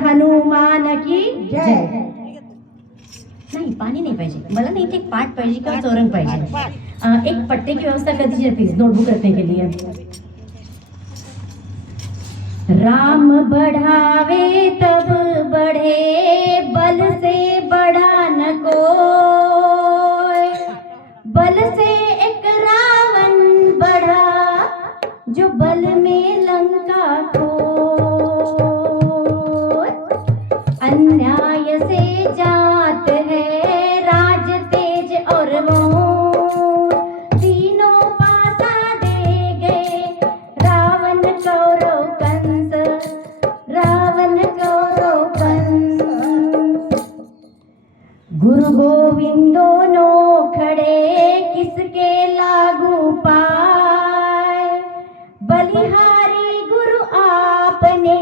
हनुमान की जय. नाही पाणी नाही पाहिजे मला, नाही इथे एक पाठ पाहिजे किंवा चौरंग पाहिजे. एक पट्टे की व्यवस्था कर दीजिए प्लीज, नोटबुक रखने के लिए. राम बढ़ावे तब बढ़े, बल से बढ़ा न कोई. बल से एक रावण बढ़ा, जो बल में लंका खोए. अन्याय से जात है राज तेज और मोह, तीनों पासा दे गए रावण कौरव कंस. रावण कौरव कंस. गुरु गोविंद दोनों खड़े, किसके लागू पाए. बलिहारी गुरु आपने,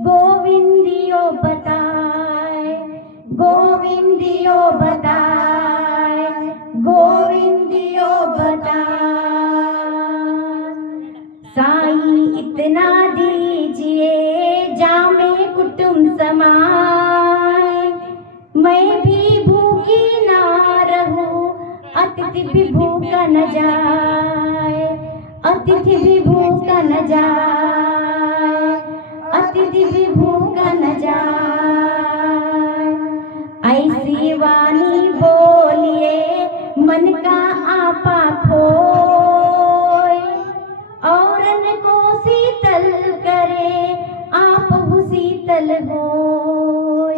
गोविंदियो बताए. गोविंदियो बताए. गोविंदियो बताए. साईं इतना दीजिए, जामे कुटुंब समाए. मैं भी भूखी ना रहूं, अतिथि भी भूखा न जाए. अतिथि भी भूखा न जाए. अतिथि भी भूखा न जाए. ऐसी वाणी बोलिए, मन का आपा खोए. औरन को शीतल करे, आप हु शीतल होय.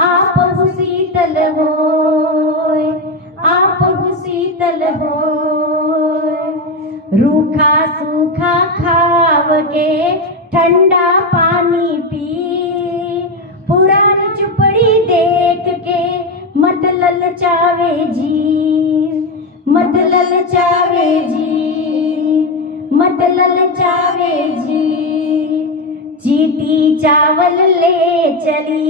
आप हु शीतल होय. आप हु शीतल होय. रूखा सूखा खाव के, ठंडा पानी पी. पुरानी चुपड़ी देख के, मत ललचावे जी. मत ललचावे जी. मत ललचावे जी. चीटी चावल ले चली,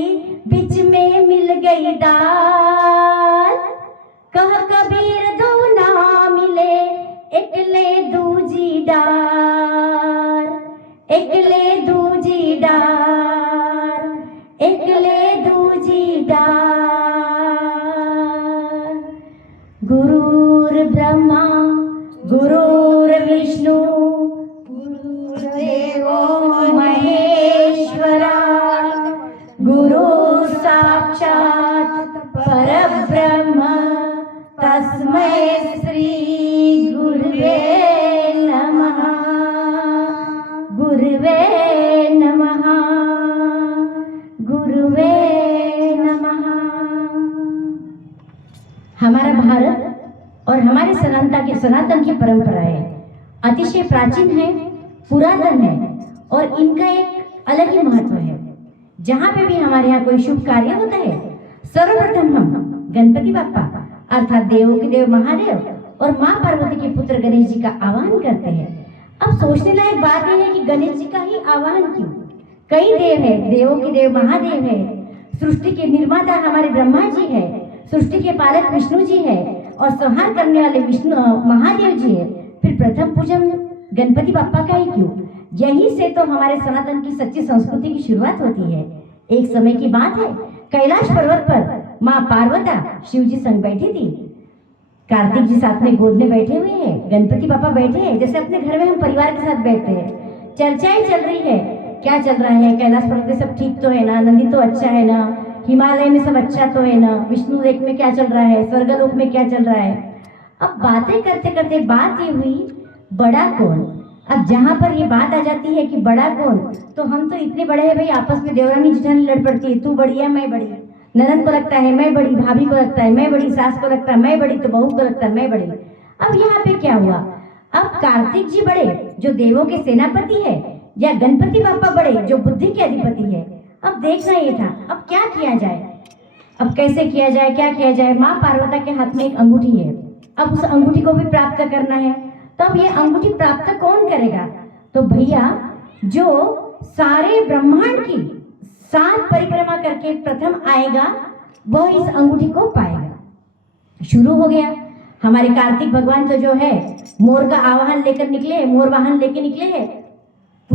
बीच में मिल गई दाल. कह कबीर दो ना मिले, एकले दूजी डार. एकले दूजी डार. एकले दूजी डार. गुरुर ब्रह्मा गुरुर्विष्णु, गुरुर्देवो महेश्वरा. गुरु साक्षात परब्रह्म, तस्मै श्री गुरुवे नमः. गुरुवे नमः. गुरुवे नमः. हमारा भारत और हमारे सनातन की परंपराएं अतिशय प्राचीन है, पुरातन है और इनका एक अलग ही महत्व है. जहाँ पे भी हमारे यहाँ कोई शुभ कार्य होता है, सर्वप्रथम हम गणपति बाप्पा अर्थात देवों के देव महादेव और माँ पार्वती के पुत्र गणेश जी का आवाहन करते हैं. अब सोचने लायक बात यह है कि गणेश जी का ही आवाहन क्यों? कई देव है, देवों के देव महादेव है, सृष्टि के निर्माता हमारे ब्रह्मा जी है, सृष्टि के पालक विष्णु जी है और संहार करने वाले विष्णु महादेव जी है. फिर प्रथम पूजन गणपति बाप्पा का ही क्यों? यही से तो हमारे सनातन की सच्ची संस्कृति की शुरुआत होती है. एक समय की बात है, कैलाश पर्वत पर माँ पार्वता शिव जी संग बैठी थी. कार्तिक जी साथ में गोद में बैठे हुए हैं, गणपति बाप्पा बैठे हैं, जैसे अपने घर में हम परिवार के साथ बैठते हैं. चर्चाएं चल रही है, क्या चल रहा है? कैलाश पर्वत में सब ठीक तो है ना? नंदी तो अच्छा है ना? हिमालय में सब अच्छा तो है ना? विष्णु लेक में क्या चल रहा है? स्वर्गलोक में क्या चल रहा है? अब बातें करते करते बात ये हुई, बड़ा कौन? अब जहाँ पर ये बात आ जाती है कि बड़ा कौन, तो हम तो इतने बड़े हैं भाई, आपस में देवरानी जेठानी लड़ पड़ती है. तू बड़ी है, मैं बड़ी. ननद को लगता है मैं बड़ी, भाभी को लगता है मैं बड़ी, सास को लगता है मैं बड़ी, तो बहू को लगता है मैं बड़ी. अब यहाँ पे क्या हुआ? अब कार्तिक जी बड़े जो देवों के सेनापति है, या गणपति बाप्पा बड़े जो बुद्धि के अधिपति है? अब देखना ये था, अब क्या किया जाए, अब कैसे किया जाए, क्या किया जाए? माँ पार्वती के हाथ में एक अंगूठी है, अब उस अंगूठी को भी प्राप्त करना है. तो अब ये अंगूठी प्राप्त कौन करेगा? तो भैया जो सारे ब्रह्मांड की 7 परिक्रमा करके प्रथम आएगा वह इस अंगूठी को पाएगा. शुरू हो गया. हमारे कार्तिक भगवान तो जो है मोर का आवाहन लेकर निकले, मोर वाहन लेके निकले हैं.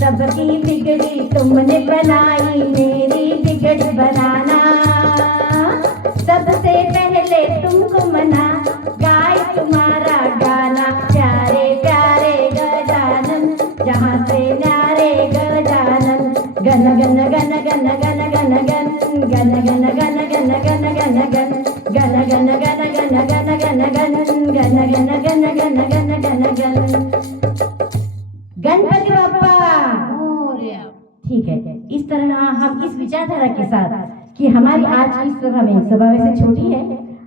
सबकी बिगड़ी तुमने बनाई, मेरी बिगड़ी बनाना। सबसे पहले तुमको मना, गाय तुम्हारा गाना। प्यारे प्यारे गजानन, जहाँ से न्यारे गजानन। गन गन गन गन गन गन गन, गन गन गन गन गन गन गन, गन गन गन गन गन गन गन, गन गन गन गन गन गन गन। गणपति बप्पा। ठीक है, इस तरह हम इस विचारधारा के साथ कि हमारी आज की सभा में, सभा वैसे छोटी है,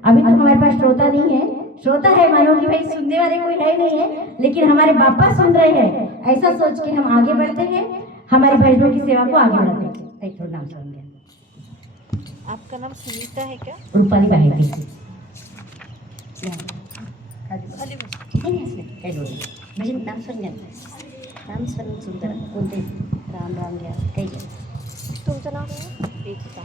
अभी तो हमारे पास श्रोता नहीं है। श्रोता है मानो कि भाई सुनने वाले कोई है नहीं है, लेकिन हमारे बापा सुन रहे हैं, ऐसा सोच के हम आगे बढ़ते हैं, हमारे भजनों की सेवा को आगे बढ़ाते हैं। एक थोड़ा नाम सुन गया। आपका नाम सुनीता है क्या? रूपाली बाहेती। भजन नाम सुन गया, नाम सुंदर कोणते? राम राम घ्या काही घ्या। तुमचं नाव काय? एकता।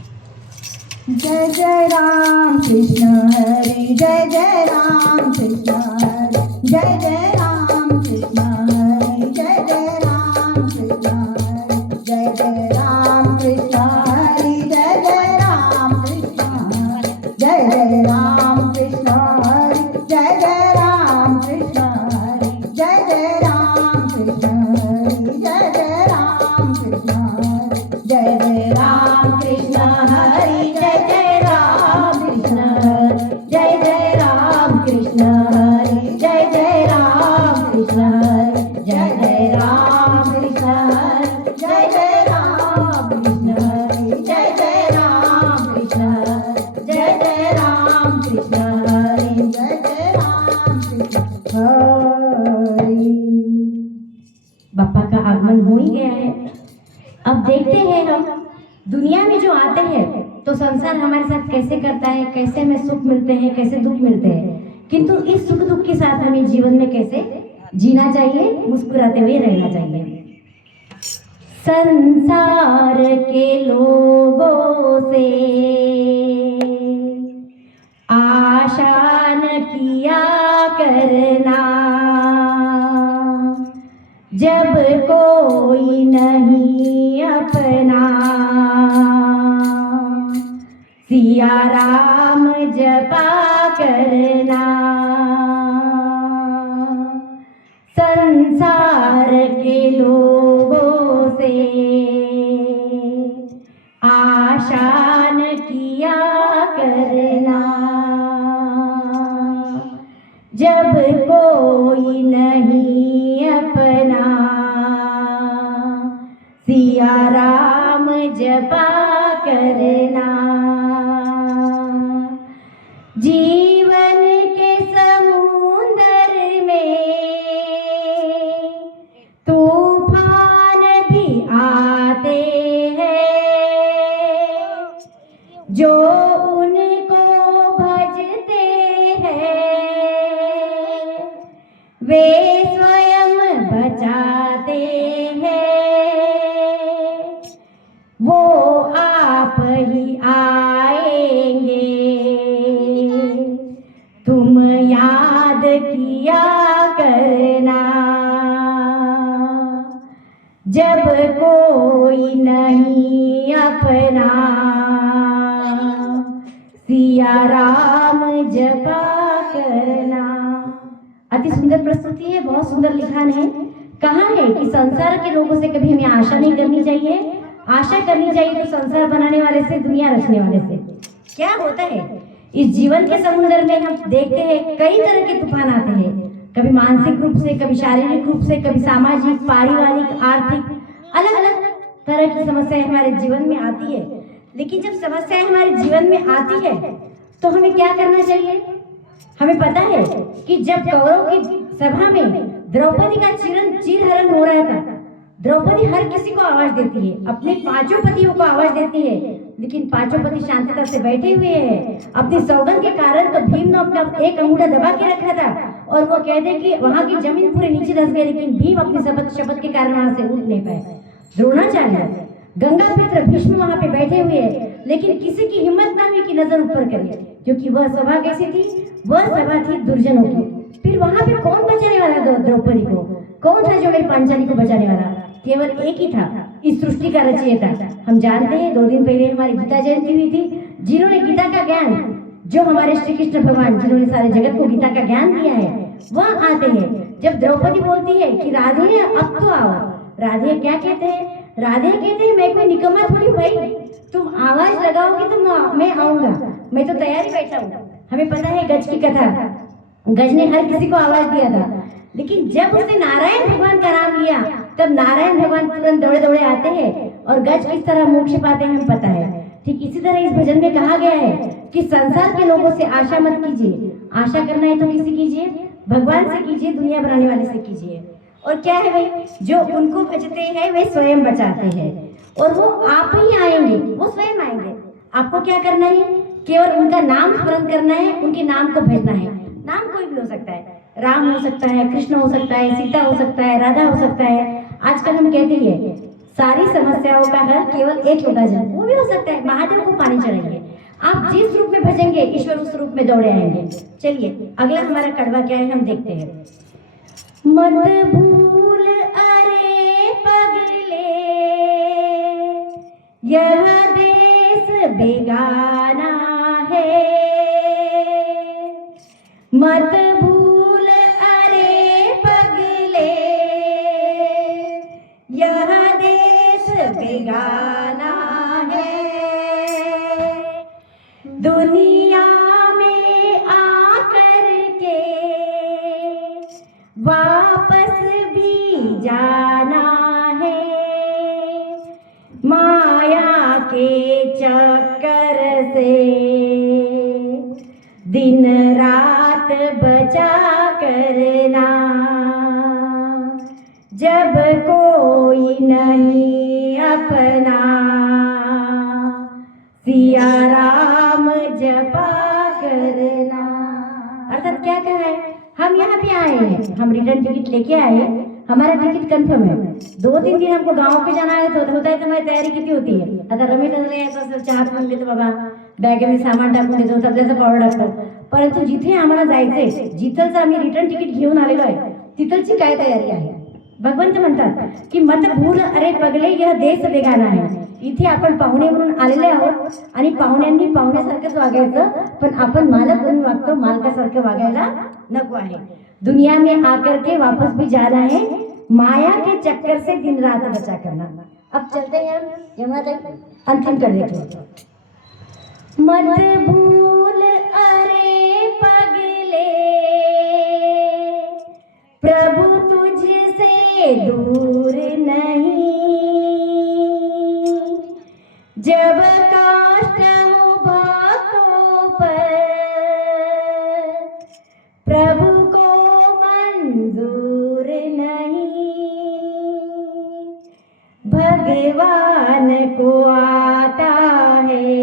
जय जय राम कृष्ण हरे, जय जय राम कृष्ण हरे, जय जय राम कृष्ण हरे, जय जय राम कृष्ण हरे, जय जय राम कृष्ण हरे, जय जय राम कृष्ण हरे, जय जय राम कृष्ण हरे, जय जय राम कृष्ण हरे, जय जय राम कृष्ण हरे, जय जय राम कृष्ण हरे, जय जय राम कृष्ण हरे, जय जय राम कृष्ण हरे, जय जय राम कृष्ण हरे, जय जय राम कृष्ण हरे, जय जय राम कृष्ण हरे, जय जय राम कृष्ण हरे, जय जय राम कृष्ण हरे, जय जय राम कृष्ण हरे, जय जय राम कृष्ण हरे। बापा का आगमन हो ही गया है। अब देखते हैं हम दुनिया में जो आते हैं तो संसार हमारे साथ कैसे करता है, कैसे हमें सुख मिलते हैं, कैसे दुख मिलते हैं, किंतु इस सुख दुख के साथ हमें जीवन में कैसे जीना चाहिए, मुस्कुराते हुए रहना चाहिए। संसार के लोगों से आशा न किया करना, जब कोई नहीं अपना। सिया राम जपा करना, संसार के लोगों से आशा न किया करना, जब कोई नहीं अपना। सिया राम जपा करना। जीवन के समुंदर में तूफान भी आते हैं, जो उनको भजते हैं वे स्वयं बचाते हैं। वो आप ही आएंगे, तुम याद किया करना, जब कोई नहीं अपना। सिया राम जपा करना। अति सुंदर प्रस्तुति है, बहुत सुंदर लिखान है। कहा है कि संसार के लोगों से कभी हमें आशा नहीं करनी चाहिए। आशा करनी चाहिए तो संसार बनाने वाले से, दुनिया रचने वाले से। क्या होता है इस जीवन के समुद्र में, हम देखते हैं कई तरह के तूफान आते हैं, कभी मानसिक रूप से, कभी शारीरिक रूप से, कभी सामाजिक, पारिवारिक, आर्थिक, अलग अलग तरह की समस्याएं हमारे जीवन में आती है। लेकिन जब समस्याएं हमारे जीवन में आती है तो हमें क्या करना चाहिए? हमें पता है कि जब कौरव की सभा में द्रौपदी का चीरहरण हो रहा था, द्रौपदी हर किसी को आवाज देती है, अपने पांचों पतियों को आवाज देती है, लेकिन पांचों पति शांतता से बैठे हुए हैं। अपनी सौगंध के कारण तो भीम ने अपना एक अंगूठा दबा के रखा था और वो कहते कि वहां की जमीन पूरे नीचे धंस गई, लेकिन भीम अपनी शपथ के कारण वहां से उठ नहीं पाए। द्रोणाचार्य, गंगापुत्र भीष्म वहां पे बैठे हुए हैं, लेकिन किसी की हिम्मत ना हुई कि नजर ऊपर करे, क्योंकि वह सभा कैसी थी? वह सभा थी दुर्जनों की। फिर वहां पे कौन बचाने वाला था द्रौपदी को? कौन था जो मेरी पांचाली को बचाने वाला? केवल एक ही था, इस सृष्टि का रचयिता। हम जानते हैं 2 दिन पहले हमारी गीता जयंती हुई थी। जिन्होंने गीता का ज्ञान, जो हमारे श्री कृष्ण भगवान जिन्होंने सारे जगत को गीता का ज्ञान दिया है, वह आते हैं। जब द्रौपदी बोलती है कि राधे अब तो आओ, राधे क्या कहते हैं? राधे कहते हैं मैं कोई निकम्मा थोड़ी भाई, तुम आवाज लगाओगे तो मैं आऊंगा, मैं तो तैयारी बैठा हूँ। हमें पता है गज की कथा, गज ने हर किसी को आवाज दिया था, लेकिन जब उसने नारायण भगवान का नाम लिया तब नारायण भगवान तुरंत दौड़े दौड़े आते हैं और गज किस तरह मोक्ष पाते हैं हमें पता है। ठीक इसी तरह इस भजन में कहा गया है कि संसार के लोगों से आशा मत कीजिए, आशा करना है तो किसी कीजिए, भगवान से कीजिए, दुनिया बनाने वाले से कीजिए। और क्या है भाई, जो उनको बचते हैं वे स्वयं बचाते हैं और वो आप ही आएंगे, वो स्वयं आएंगे। आपको क्या करना है? केवल उनका नाम स्मरण करना है, उनके नाम को भेजना है। नाम कोई भी हो सकता है, राम हो सकता है, कृष्ण हो सकता है, सीता हो सकता है, राधा हो सकता है। आजकल हम कहते हैं सारी समस्याओं का हल केवल एक लोटा जल, वो भी हो सकता है। महादेव को पानी चढ़ाइए, आप जिस रूप में भजेंगे ईश्वर उस रूप में दौड़े आएंगे। चलिए अगला हमारा कड़वा क्या है हम देखते हैं। मत भूल अरे पगले यह देश बेगाना है, मत भूल अरे पगले यह देश बेगाना है। दुनिया में आकर के वापस भी जाना है, माया के चक्कर से दिन रात बचा करना, जब कोई नहीं अपना सिया राम जपा करना। अर्थात क्या कहा है, हम यहाँ पे आए हैं, हम रिटर्न टिकट लेके आए, हमारा टिकट कंफर्म है। 2-3 दिन हमको गांव पे जाना है तो होता है, तो हमारी तैयारी कितनी होती है? अगर रमेश तो चार म्हणले तो बाबा बॅगे में सामान टाकून देतो, तबल्याचा पावडर टाकतो, परंतु जिथे आम्हाला जायचंय, जिथलचं आम्ही रिटर्न तिकीट घेऊन आलेलो आहे, तिथलची काय तयारी आहे? भगवंत म्हणतात की मत भूल अरे पगले यह देश बेगाना आहे। इथे आपण पाहुणे म्हणून आलेले आहोत आणि पाहुण्यांनी पाहुण्यासारखंच वागायचं, पण आपण मालक म्हणून वागतो, मालकासारखं वागायला नको आहे। दुनिया में आकर के वापस भी जाना है, माया के चक्कर से दिन रात बचा करना। अब चलते हैं हम यमुना तक, अंतिम कर देते हैं। मत भूल अरे पगले प्रभु तुझसे दूर नहीं, जब कष्ट हो भक्तों पर प्रभु को मंजूर नहीं, भगवान को आता है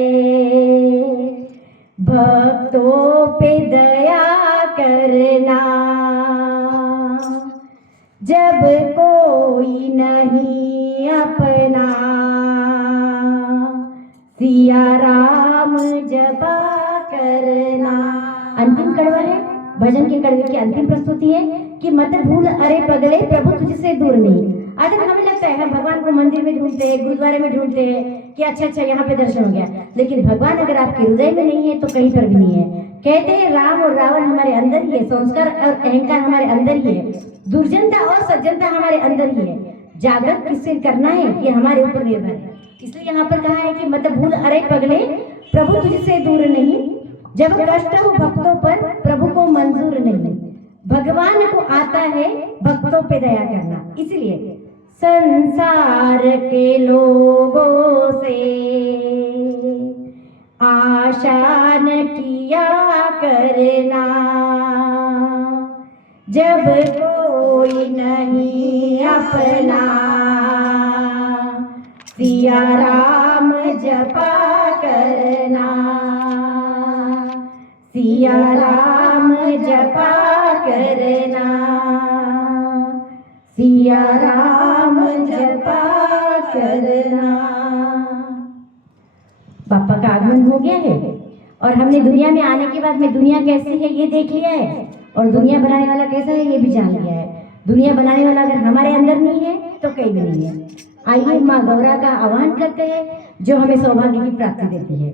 भक्तों पे दया करना, जब कोई नहीं अपना सिया राम जपा करना। अंतिम कड़वा है, भजन के कड़वे की अंतिम प्रस्तुति है कि मत भूल अरे पगले प्रभु तुझसे दूर नहीं। अगर हमें लगता है हम भगवान को मंदिर में ढूंढते हैं, गुरुद्वारे में ढूंढते हैं कि अच्छा यहाँ पे दर्शन हो गया, लेकिन भगवान अगर आपके हृदय में नहीं है तो कहीं पर भी नहीं है। कहते हैं राम और रावण हमारे अंदर ही है, संस्कार और अहंकार हमारे अंदर ही है, दुर्जनता और सज्जनता हमारे अंदर ही है। जागृत किससे करना है ये हमारे ऊपर निर्भर है। इसलिए यहाँ पर कहा है कि मत भूल अरे पगले प्रभु तुझसे दूर नहीं, जब कष्ट हो भक्तों पर प्रभु को मंजूर नहीं, भगवान को आता है भक्तों पे दया करना। इसलिए संसार के लोगों से आशा न किया करना, जब कोई नहीं अपना सिया राम जपा करना, सिया राम जपा करना, सिया राम जपा करना। पापा का आगमन हो गया है और हमने दुनिया में आने के बाद में दुनिया कैसी है ये देख लिया है और दुनिया बनाने वाला कैसा है ये भी जान लिया है। दुनिया बनाने वाला अगर हमारे अंदर नहीं है तो कहीं भी नहीं है। आइए माँ गौरा का आह्वान करते हैं जो हमें सौभाग्य की प्राप्ति देती है।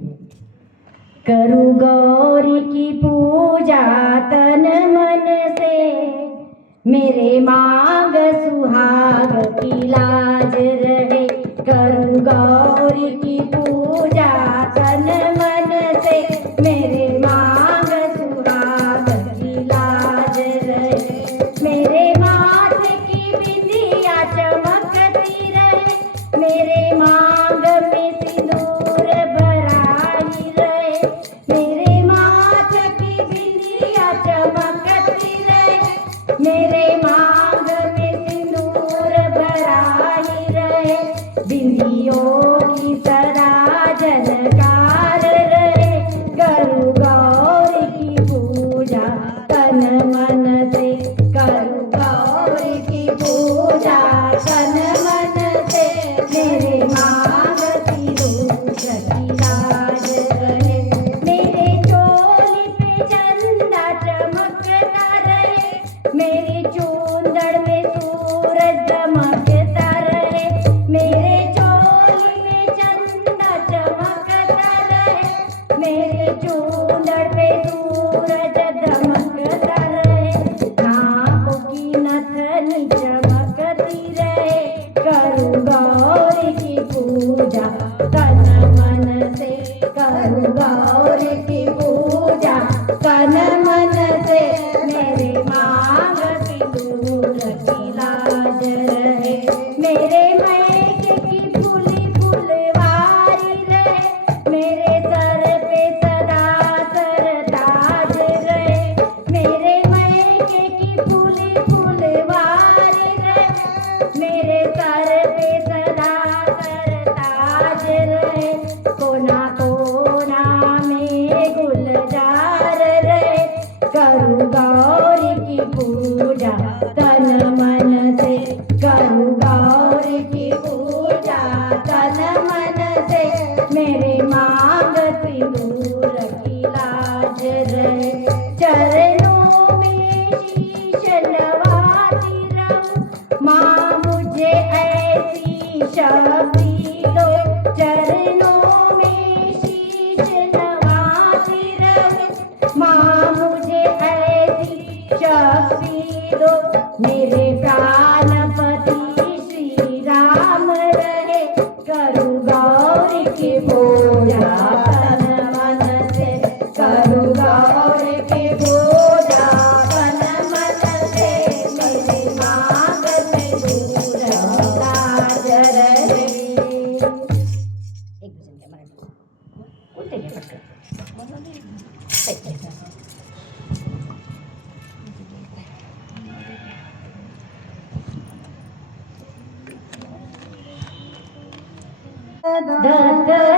करूँ गौरी की पूजा तन मन से, मेरे मांग सुहाग की लाज रहे। करूँ गौरी की पूजा तन मन से, मेरे मांग सुहाग की लाज रहे। मेरे माथे की बिंदिया चमकती रहे, मेरे मांग में सिंदूर भराई रहे। मेरे माथे की बिंदिया चमकती रहे, मेरे मांग में सिंदूर भराई रहे। बिंदियों की सदा झनकार रहे। करूँ गौरी की पूजा तन मन से, करूँ गौरी की पूजा तन मन से, मेरे मांग सिंदूर की लाज रहे। मेरे चोली पे चंदा चमकता रहे, मेरी चूंदड़ में सूरज चमकता रहे। मेरे चोली में चंदा चमकता रहे, मेरे चूंदड़ पे सूरज चमकता रहे। नाकों की नथनी चमकती रहे। करूँ गौरी की पूजा तन मन से, करूँ गौरी की पूजा तन मन से, मेरे मांग सिंदूर की लाज रहे। मेरे मैके की फूली फुलवारी रहे, मेरे सर पे सदा सरताज रहे। मेरे मैके की फूली फुलवारी रहे, मेरे सर पे सदा सरताज रहे। कोना कोना में गुलजार रहे। करूँ गौरी की पूजा तन मन से, करूँ गौरी की पूजा तन मन से, मेरे मांग सिंदूर की लाज रहे। चरणों में शीश नवाती रहूं, माँ मुझे ऐसी शक्ति दो। चरणों में शीश नवाती रहूं, माँ मुझे ऐसी शक्ति दो। मेरे प्राणपति श्री राम रहे। करूँ गौरी की पूजा तन मन से, करूँ गौरी की पूजा तन मन से, मेरे मांग सिंदूर की लाज रहे। एक दूसरे के मराठी उलटे घ्या पटकन.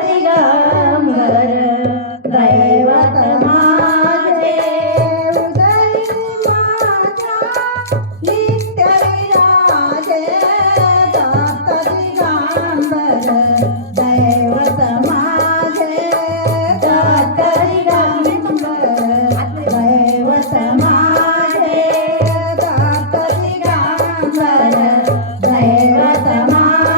दत्तरिगंबर दैवत माझे, उदरी माझ्या नित्य विराजे. दत्तरिगंबर दैवत माझे, दत्तरिगंबर दैवत माझे, दत्तरिगंबर दैवत माझे.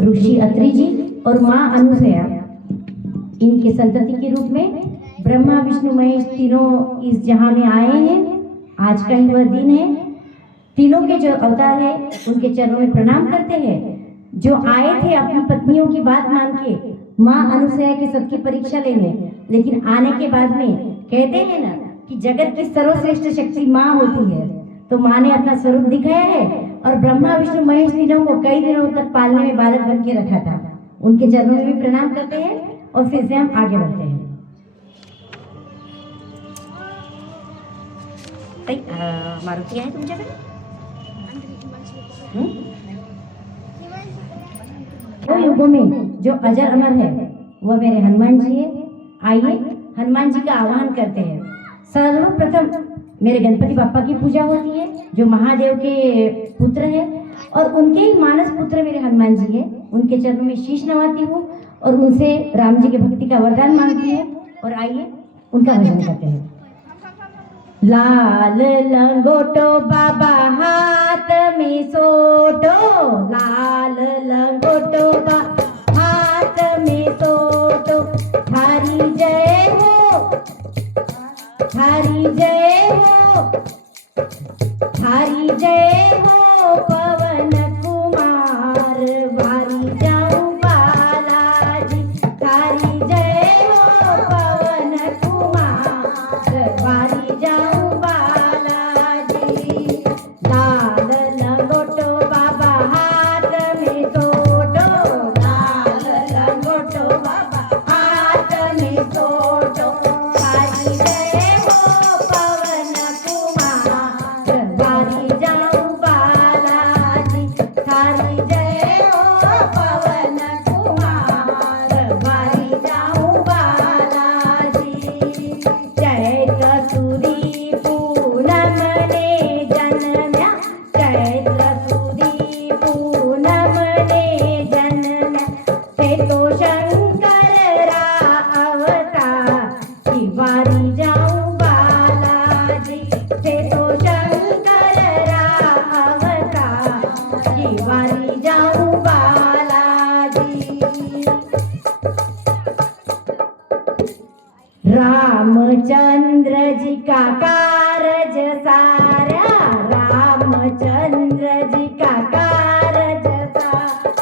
ऋषि अत्रि जी और माँ अनुसया इनके संतति के रूप में ब्रह्मा विष्णु महेश तीनों इस जहां में आए हैं। आज का ही वह दिन है। तीनों के जो अवतार है उनके चरणों में प्रणाम करते हैं। जो आए थे अपनी पत्नियों की बात मान के माँ अनुसया की सबकी परीक्षा लेने, लेकिन आने के बाद में कहते हैं ना कि जगत की सर्वश्रेष्ठ शक्ति माँ होती है, तो माँ ने अपना स्वरूप दिखाया है और ब्रह्मा विष्णु महेश तीनों को कई दिनों तक पालने में बालक बन के रखा था। उनके चरणों में भी प्रणाम करते हैं और फिर से हम आगे बढ़ते हैं। मारुति आहे तुमच्याकडे? दो युगों में जो अजर अमर है वह मेरे हनुमान जी है। आइए हनुमान जी का आह्वान करते हैं। सर्वप्रथम मेरे गणपति बाप्पा की पूजा होती है जो महादेव के पुत्र है और उनके ही मानस पुत्र मेरे हनुमान जी है। उनके चरणों में शीश नवाती हूँ और उनसे राम जी की भक्ति का वरदान मांगती हूँ। और आइए उनका भजन करते हैं। लाल लंगोटो बाबा हाथ में सोटो, लाल लंगोटो बाबा हाथ में सोटो, थारी जय हो, थारी जय हो, थारी जय हो पवन कुमार, वारी जाऊं बालाजी, थारी जय हो पवन कुमार, वारी जाऊं बालाजी। लाल लंगोटो बाबा हाथ में सोटो, लाल लंगोटो बाबा हाथ में सोटो, थारी जय हो पवन कुमार, वारी जाऊं बालाजी, थारी जय हो पवन कुमार, वारी जाऊं बालाजी। चैत्र सुदी पूनम ने जन्म्या, चैत्र सुदी पूनम ने जन्म्या, ते तो शंकर रा अवतार, की वारी जाऊं बालाजी, ते तो शंकर रा अवतार, की वारी जाऊं बालाजी। रामचंद्र जी का कारज सारा, रामचंद्र जी का कारज सारा,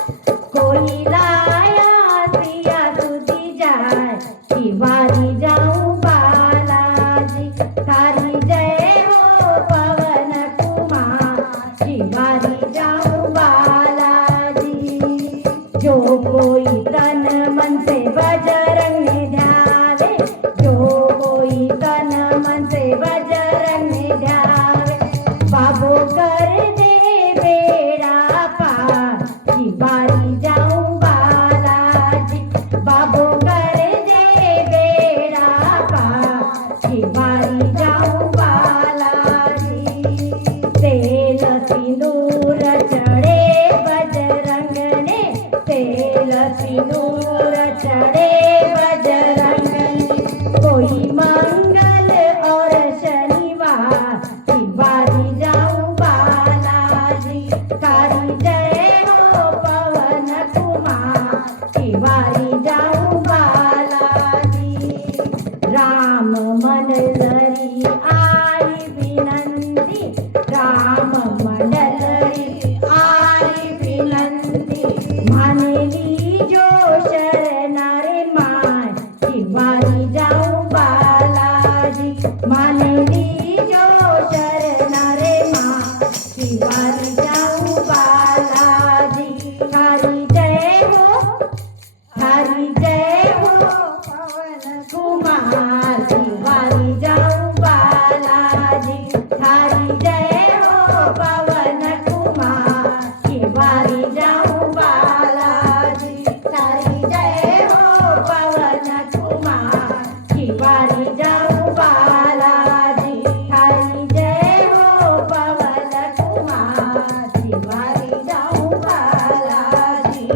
कोई लाया सिया सुधी जाए, कि वारी जाऊं बालाजी, थारी जय हो पवन कुमार, कि वारी जाऊं बालाजी। जो कोई तन मन से बजरंग ध्यावे, जो कोई तन मन से बजरंग ध्यावे, बाबो कर दे बेड़ा पार, कि वारी जाऊं बालाजी, बाबो कर दे बेड़ा पार, कि वारी जाऊं बालाजी। तेल सिंदूर चढ़े बजरंग ने, तेल सिंदूर चढ़े बजरंग ने, कोई मंगल और शनिवार, कि वारी जाऊं बालाजी, थारी जय हो पवन कुमार, कि वारी जाऊं बालाजी। राम मन लरी आई विनंती, राम मन लरी आई विनंती, मानेली जो शरण रे माय, कि वारी जाऊं बालाजी, मानेली जो शरण रे माय, कि वारी जाऊं बालाजी। थारी जय हो, थारी जय हो पवन कुमार, कि वारी जाऊं बालाजी, थारी जय हो पवन कुमार, कि वारी जाऊं बालाजी, थारी जय हो पवन कुमार, कि वारी जाऊं बालाजी, थारी जय हो पवन कुमार, कि वारी जाऊं बालाजी।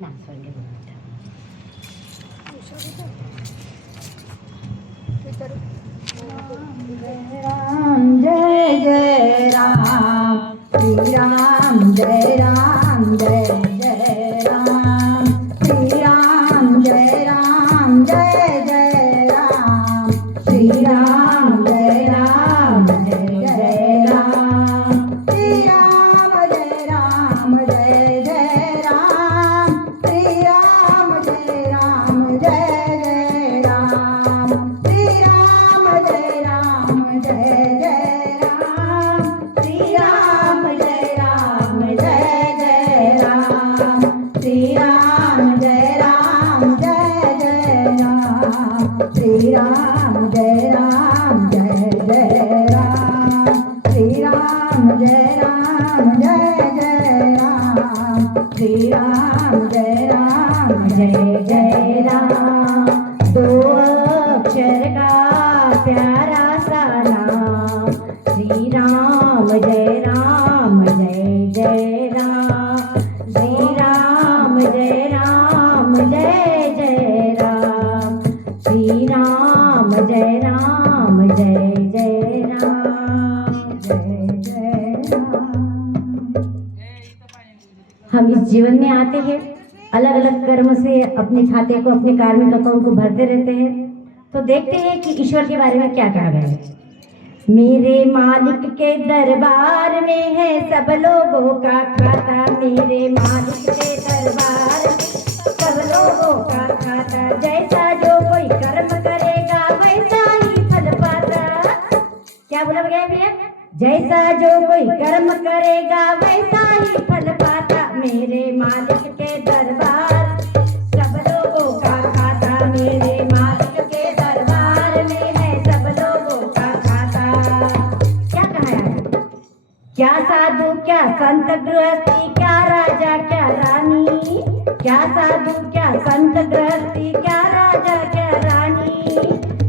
नाम स्वर्ग बोलता। राम जय जय राम, श्री राम जय राम जय जय राम, श्री राम जय राम, जय जय राम, श्री राम जय राम, जय जय राम, श्री राम जय राम, जय जय राम, श्री राम जय राम, जय जय राम, श्री राम जय राम, जय जय राम, श्री राम जय राम, जय जय राम, श्री राम जय राम, जय जय राम, श्री राम जय राम, जय जय राम, श्री राम जय राम, जय जय राम, श्री राम जय राम, जय जय राम। दो अक्षर का प्यारा सा नाम, श्री राम जय राम, जय जय राम, श्री राम जय राम, जय जय राम, श्री राम जय राम, जय जय राम, जय जय राम। हम इस जीवन में आते हैं, अलग अलग कर्म से अपने खाते को, अपने कार्मिक अकाउंट को भरते रहते हैं। तो देखते हैं कि ईश्वर के बारे में क्या कहा गया है। मेरे मालिक के दरबार में है सब लोगों का खाता, मेरे मालिक के दरबार में सब लोगों का खाता, जैसा जो कोई कर्म करेगा वैसा ही फल पाता। क्या बोला गया भैया? जैसा जो कोई कर्म करेगा वैसा ही फल पाता, मेरे मालिक के दरबार सब लोगों का खाता, मेरे मालिक के दरबार में है सब लोगों का खाता। क्या कहा है? क्या साधु क्या संत गृहस्थी, क्या राजा क्या रानी, क्या साधु क्या संत गृहस्थी, क्या राजा क्या रानी,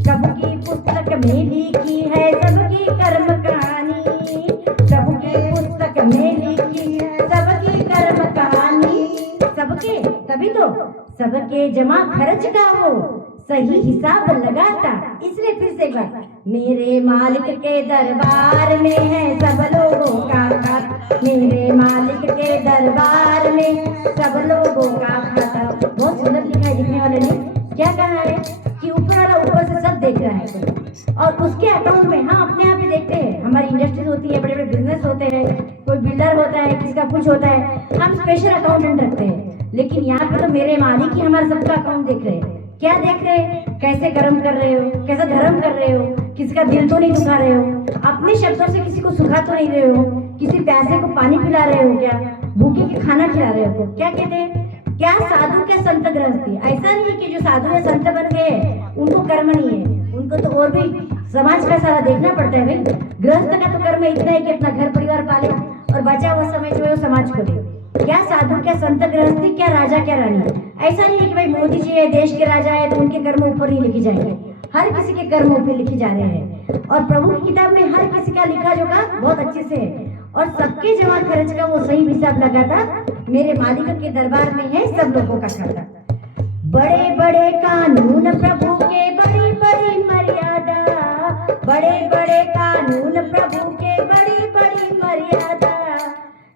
सबकी पुस्तक में लिखी है सबकी कर्म कहानी, सबकी पुस्तक में लिखी है सबकी कर्म कहानी, सबके तभी तो सबके जमा खर्च का वो सही हिसाब लगाता। इसलिए फिर से एक बार, मेरे मालिक के दरबार में है सब लोगों का खाता, मेरे मालिक के दरबार में सब लोगों का खाता। बहुत सुंदर लिखा है लिखने वाले ने। क्या कहा है कि ऊपर वाला ऊपर से सब देख रहा है और उसके अकाउंट में, हाँ अपने आप ही देखते हैं। हमारी इंडस्ट्रीज होती है, बड़े बड़े बिजनेस होते हैं, कोई बिल्डर होता है, किसका कुछ होता है, हम स्पेशल अकाउंटेंट रखते हैं। लेकिन यहाँ पे तो मेरे मालिक ही हमारा सबका अकाउंट देख रहे हैं। क्या देख रहे हैं? कैसे कर्म कर रहे हो, कैसा धर्म कर रहे हो, किसी का दिल तो नहीं दुखा रहे हो, अपने शब्दों से किसी को सुखा तो नहीं रहे हो, किसी प्यासे को पानी पिला रहे हो, क्या भूखे के खाना खिला रहे हो। क्या कहते हैं? क्या साधु क्या संत गृहस्थी। ऐसा नहीं है कि जो साधु या संत बन गए उनको कर्म नहीं है, उनको तो और भी समाज का सारा देखना पड़ता है भाई। गृहस्थ का तो कर्म इतना है कि अपना घर परिवार पाले और बचा हुआ समय जो है वो समाज को दे। क्या साधु क्या संत गृहस्थी, क्या राजा क्या रानी। ऐसा नहीं है कि भाई मोदी जी है, देश के राजा है, तो उनके कर्म ऊपर नहीं लिखे जाएंगे। हर किसी के कर्म ऊपर लिखे जा रहे हैं और प्रभु की किताब में हर किसी का लिखा जो का बहुत अच्छे से है और सबके जमा खर्च का वो सही हिसाब लगाता। मेरे मालिक के दरबार में है सब लोगों का खाता। बड़े बड़े कानून प्रभु के, बड़ी बड़ी मर्यादा, बड़े बड़े कानून प्रभु के, बड़ी बड़ी मर्यादा।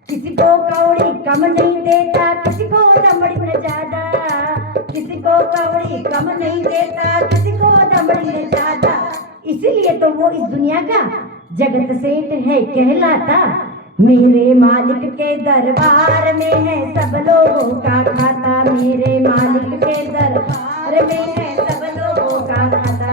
किसी को कौड़ी कम नहीं देता, किसी को दमड़ी न ज्यादा, किसी को कौड़ी कम नहीं देता, किसी को दमड़ी न ज्यादा। इसीलिए तो वो इस दुनिया का जगत सेठ है कहलाता। मेरे मालिक के दरबार में है सब लोगों का खाता, मेरे मालिक के दरबार में है सब लोगों का खाता।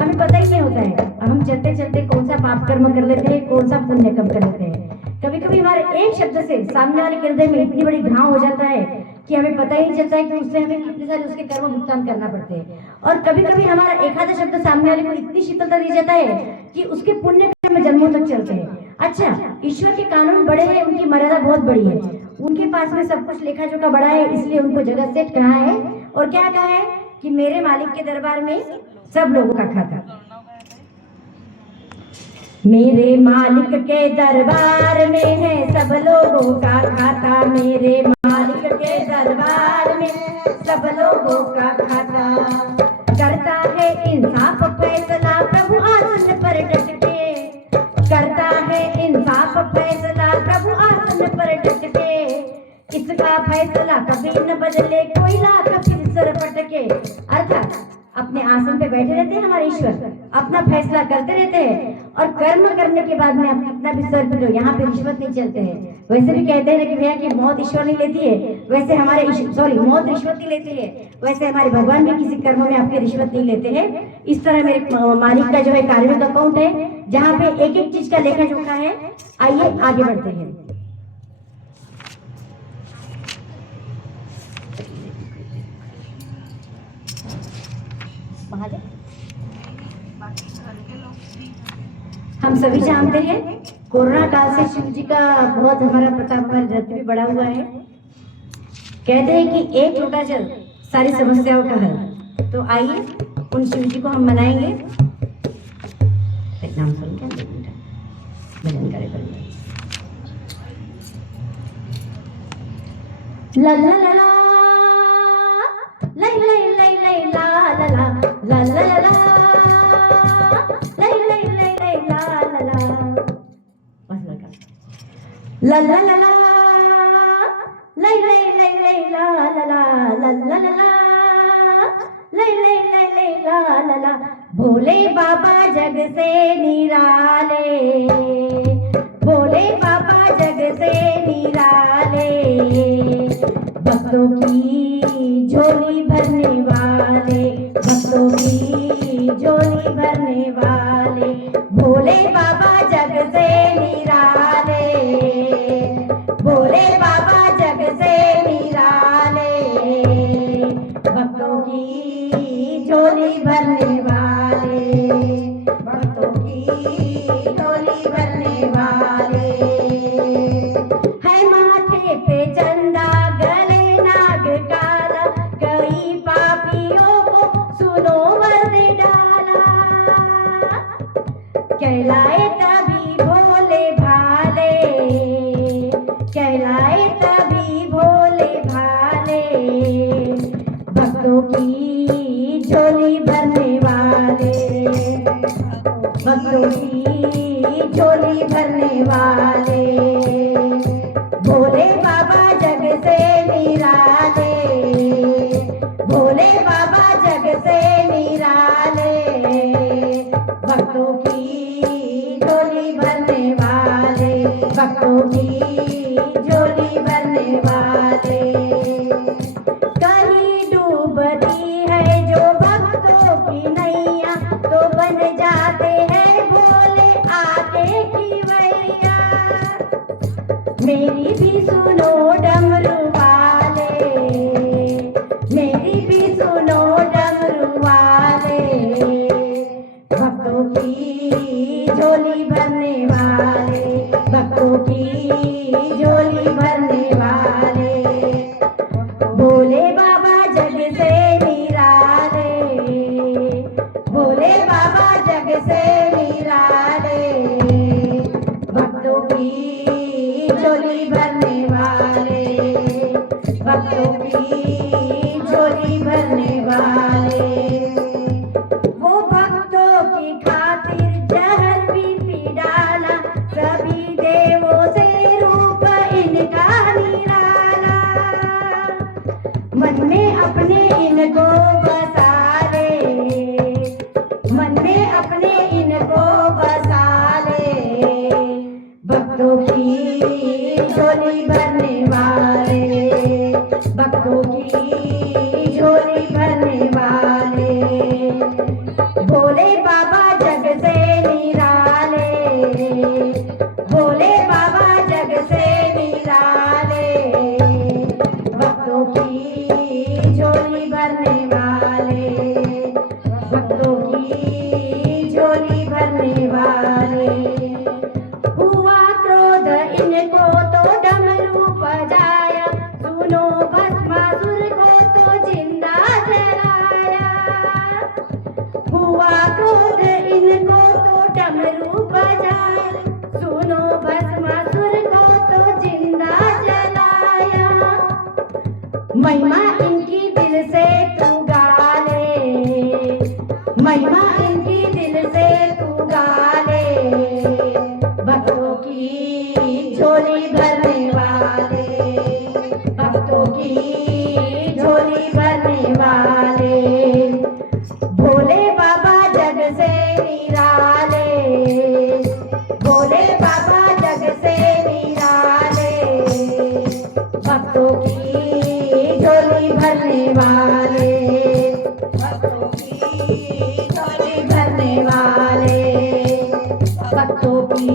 हमें पता ही नहीं होता है, हम चलते चलते कौन सा पाप कर्म कर लेते हैं, कौन सा पुण्य कर्म कर लेते हैं। कभी कभी हमारे एक शब्द से सामने वाले के हृदय में इतनी बड़ी घाव हो जाता है कि हमें पता ही नहीं चलता है कि उससे हमें कितने सारे उसके कर्म भुगतान करना पड़ते हैं। और कभी कभी हमारा एक आधा शब्द सामने वाले को इतनी शीतलता दी जाता है कि उसके पुण्य में जन्मों तक चलते हैं। अच्छा, ईश्वर के कानून बड़े हैं, उनकी मर्यादा बहुत बड़ी है, उनके पास में सब कुछ लेखा जोखा बड़ा है, इसलिए उनको जगत सेठ कहा है। और क्या कहा है कि मेरे मालिक के दरबार में सब लोगों का खाता। मेरे मालिक के दरबार में है सब लोगों का खाता, मेरे मालिक के दरबार में सब लोगों का खाता। करता है इंसाफ फैसला प्रभु आसन पर डट के, करता है इंसाफ फैसला प्रभु आसन पर डट के। इस जिसका फैसला कभी न बदले, कोयला कभी सर पटके। अर्थात अपने आसन पे बैठे रहते हैं हमारे ईश्वर, अपना फैसला करते रहते हैं और कर्म करने के बाद में आप कितना भी सर पीटो, यहाँ पे रिश्वत नहीं चलते हैं। वैसे भी कहते हैं ना कि भैया कि मौत ईश्वर नहीं लेती है, वैसे हमारे मौत रिश्वत नहीं लेती है, वैसे हमारे भगवान भी किसी कर्म में आपके रिश्वत नहीं लेते हैं। इस तरह मेरे मालिक का जो है कार्मिक अकाउंट है, जहाँ पे एक एक चीज का लेखा जोखा है। आइए आगे बढ़ते हैं। हम सभी जानते हैं कोरोना काल से शिव जी का बहुत हमारा प्रताप, हमारे धरती पे बढ़ा हुआ है। कहते हैं कि एक लोटा जल सारी समस्याओं का हल। तो आइए उन शिव जी को हम मनाएंगे। एक नाम सुन के भजन करे ला ला ला ला लाई लाई लाई लाई ला ला ला ला ला ला ला लाई लाई लाई लाई ला ला ला ला ला ला ला लाई लाई लाई लाई ला ला ला ला ला ला ला लाई लाई लाई लाई ला ला ला। भोले बाबा जग से निराले, भोले बाबा जग से निराले, भक्तों की झोली भरने वाले, भक्तों की झोली भरने वाले, भोले बाबा जग से निराले, भोले बाबा जग से निराले, भक्तों की झोली भरने वाले, भक्तों की झोली भरने वाले। है माथे पे चंदा गले नाग काला, कई पापियों को सुनो वर दे डाला। कहलाए तभी भोले भाले, कहलाए तभी भोले भाले, भक्तों की झोली भरने वाले, भक्तों की झोली भरने वाले। भोले बाबा जग से निराले, भोले बाबा जग से निराले, भक्तों की झोली भरने वाले, भक्तों की झोली भरने वाले। कहीं डूबती है जो भक्तों की नैया, तो बन जाते हैं भोले आके की वैया। मेरी भी सुनो डमरू वाले, मेरी भी सुनो डमरू वाले, भक्तों की झोली भरने वाले, भक्तों की झोली भरने वाले। भोले बाबा जग से निराले, भोले बाबा जग से निराले, भक्तों की झोली भरने वाले, भक्तों की झोली भरने वाले। वो भक्तों की खातिर जहर भी पी डाला, सभी देवों से रूप इनका निराला। मन में अपने इनको बसा ले, मन में अपने इनको बसा ले, भक्तों की झोली भरने वाले, भक्तों की झोली भरने वाले। भोले बाबा जग से निराले, भोले बाबा जग से निराले, भक्तों की झोली भरने वाले, भक्तों की झोली भरने वाले। हुआ क्रोध इनको तो डमरू बजाया, सुनो भस्मासुर को तो जिंदा जलाया। हुआ क्रोध इनको तो डमरू बजाया, सुनो भस्मासुर को तो जिंदा जलाया। महिमा इनकी दिल से तू गा ले, महिमा इनकी दिल से तू गा ले, भक्तों की झोली भरने वाले, की झोली भरने वाले, भोले बाबा जग से निराले, भोले बाबा जग से निराले, भक्तों की झोली भरने वाले, भक्तों की झोली भरने वाले, भक्तों की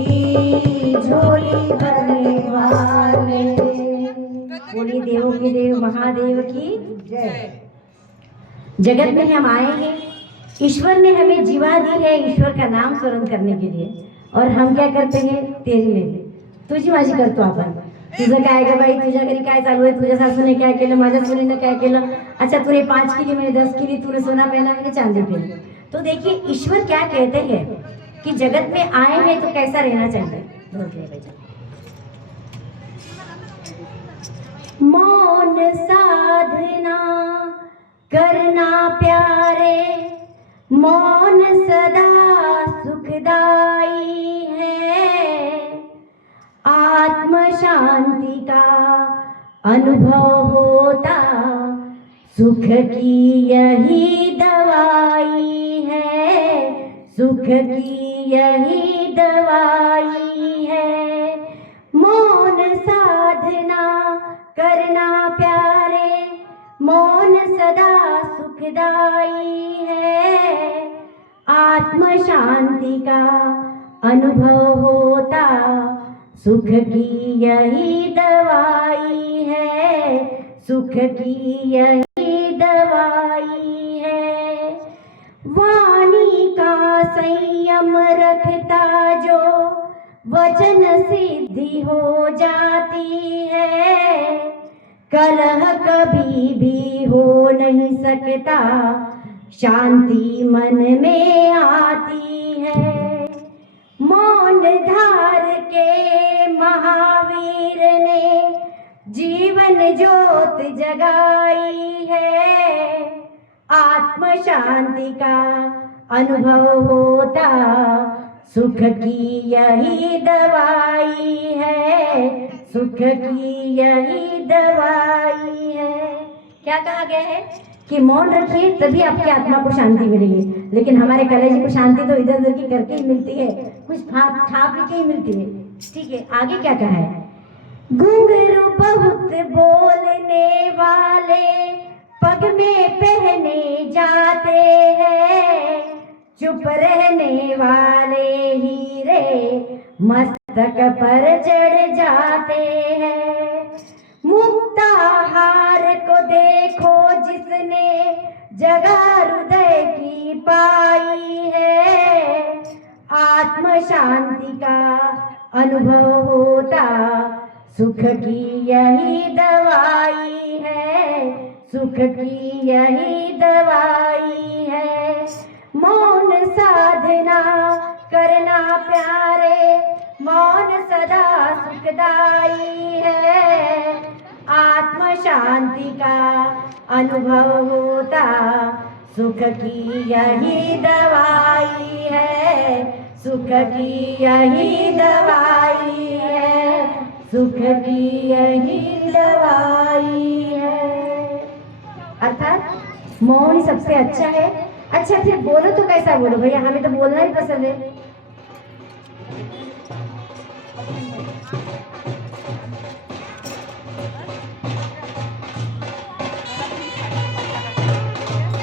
झोली भरने वाले। बोलिए देवों के देव महादेव की जय। जगत में हम आए हैं, ईश्वर ने हमें जीवा दी है ईश्वर का नाम स्मरण करने के लिए, और हम क्या करते हैं तेरी मेरी तुझी माझी करतो आपण। तुझं काय ग बाई, तुझ्या घरी काय चालू आहे, तुझ्या सासूने काय केलं, माझ्या सुनेने काय केलं, अच्छा तूने 5 केली मैंने 10 केली, तूने सोना पहना मैंने चांदी पहनी। तो देखिए ईश्वर क्या कहते हैं कि जगत में आए हैं तो कैसा रहना चाहिए। मौन साधना करना प्यारे, मौन सदा सुखदाई है, आत्म शांति का अनुभव होता, सुख की यही दवाई है, सुख की यही दवाई है। मौन साधना करना प्यारे, मौन सदा सुखदाई है, आत्म शांति का अनुभव होता, सुख की यही दवाई है, सुख की यही दवाई है। वाणी का संयम रखता जो, वचन सिद्धि हो जाती है, कलह कभी भी हो नहीं सकता, शांति मन में आती है। मौन धार के महावीर ने जीवन ज्योत जगाई है, आत्म शांति का अनुभव होता, सुख की यही दवाई है, सुख की यही दवाई है। क्या कहा गया है कि मौन रखिए तभी आपकी आत्मा को शांति मिलेगी, लेकिन हमारे कलेजे को शांति तो इधर उधर की करके ही मिलती है, कुछ खा पी के ही मिलती है। ठीक है, आगे क्या कहा है? घुंघरू बहुत बोलने वाले पग में पहने जाते हैं, चुप रहने वाले हीरे मस्तक पर चढ़ जाते हैं। मुक्ताहार को देखो जिसने जगह हृदय की पाई है, आत्म शांति का अनुभव होता, सुख की यही दवाई है, सुख की यही दवाई है। मौन साधना करना प्यारे, मौन सदा सुखदाई है, आत्म शांति का अनुभव होता, सुख की यही दवाई है, सुख की यही दवाई है, सुख की यही दवाई है। अर्थात मौन सबसे अच्छा है। अच्छा फिर बोलो तो कैसा बोलो भैया, हमें तो बोलना ही पसंद है।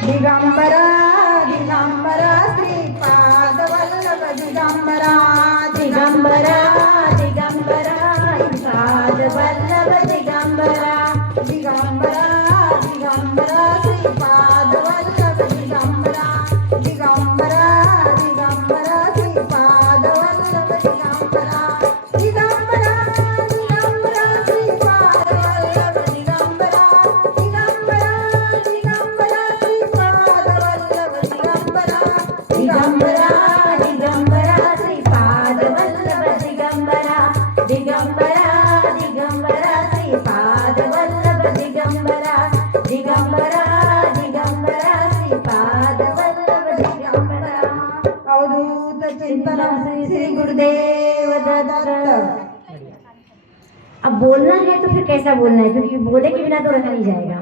दिगंबरा दिगंबरा श्रीपाद वल्लभ दिगंबरा दिगंबरा दिगंबरा श्रीपाद वल्लभ दिगंबरा दिगंबरा दिगंबरा श्रीपाद वल्लभ दिगंबरा दिगंबरा दिगंबरा श्रीपाद वल्लभ दिगंबरा दिगंबरा दिगंबरा श्रीपाद वल्लभ दिगंबरा दिगंबरा दिगंबरा श्रीपाद वल्लभ दिगंबरा दिगंबरा दिगंबरा श्रीपाद वल्लभ दिगंबरा दिगंबरा दिगंबरा श्रीपाद वल्लभ दिगंबरा दिगंबरा दिगंबरा श्रीपाद वल्लभ दिगंबरा। अवधूत चिंतन श्री गुरुदेव दत्त। अब बोलना है तो फिर कैसा बोलना है, क्योंकि बोले के बिना तो रखा नहीं जाएगा।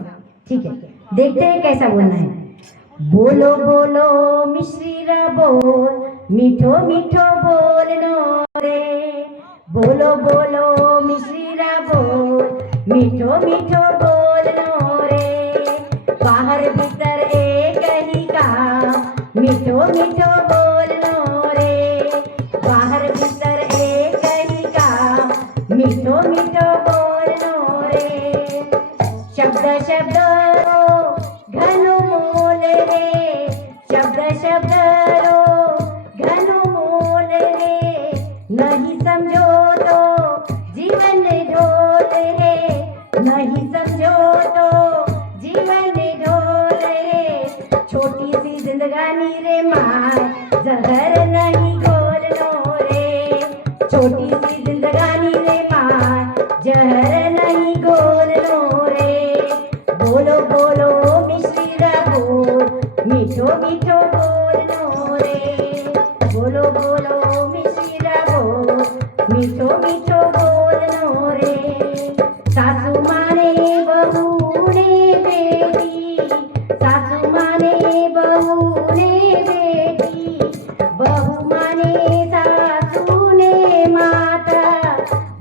ठीक है, देखते हैं कैसा बोलना है। बोलो बोलो मिश्रीरा बोल, मीठो मीठो बोलनो रे। बोलो बोलो मिश्रीरा बोल, मीठो मीठो बोलनो रे। बाहर भीतर एक ही का, मीठो मीठो बोलनो रे। बाहर भीतर एक ही का, मीठो मीठो बोलनो रे। शब्द शब्द रो घनु मोल रे, शब्द शब्द रो घनु मोल रे। नहीं समझो तो जीवन ढोल है, नहीं समझो तो जीवन ढोल है। छोटी सी जिंदगानी रे माँ, जहर नहीं घोलनो रे। छोटी सी जिंदगानी रे माँ, जहर नहीं घोलनो रे। बोलो बोलो मिश्रीरा बोल, मीठो मीठो बोलनो रे। बोलो बोलो मिश्रीरा बोल, मीठो मीठो बोलनो रे। सासू माने बहू ने बेटी, सासू माने बहू ने बेटी। बहू माने सासू ने माता,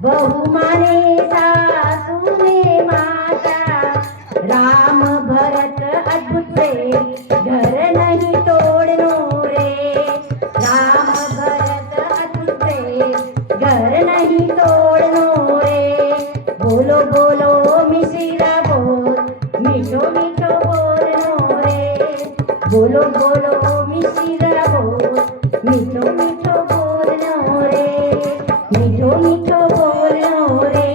बहू माने सासू ने माता। राम भरत अद्भुत प्रेम, घर नहीं तोड़नो रे। राम भरत अद्भुत प्रेम, घर नहीं तोड़नो रे। बोलो बोलो मिश्रीरा बोल, मीठो मीठो बोलनो रे। बोलो बोलो मिश्रीरा बोल, मीठो मीठो बोलनो रे। मीठो मीठो बोलनो रे,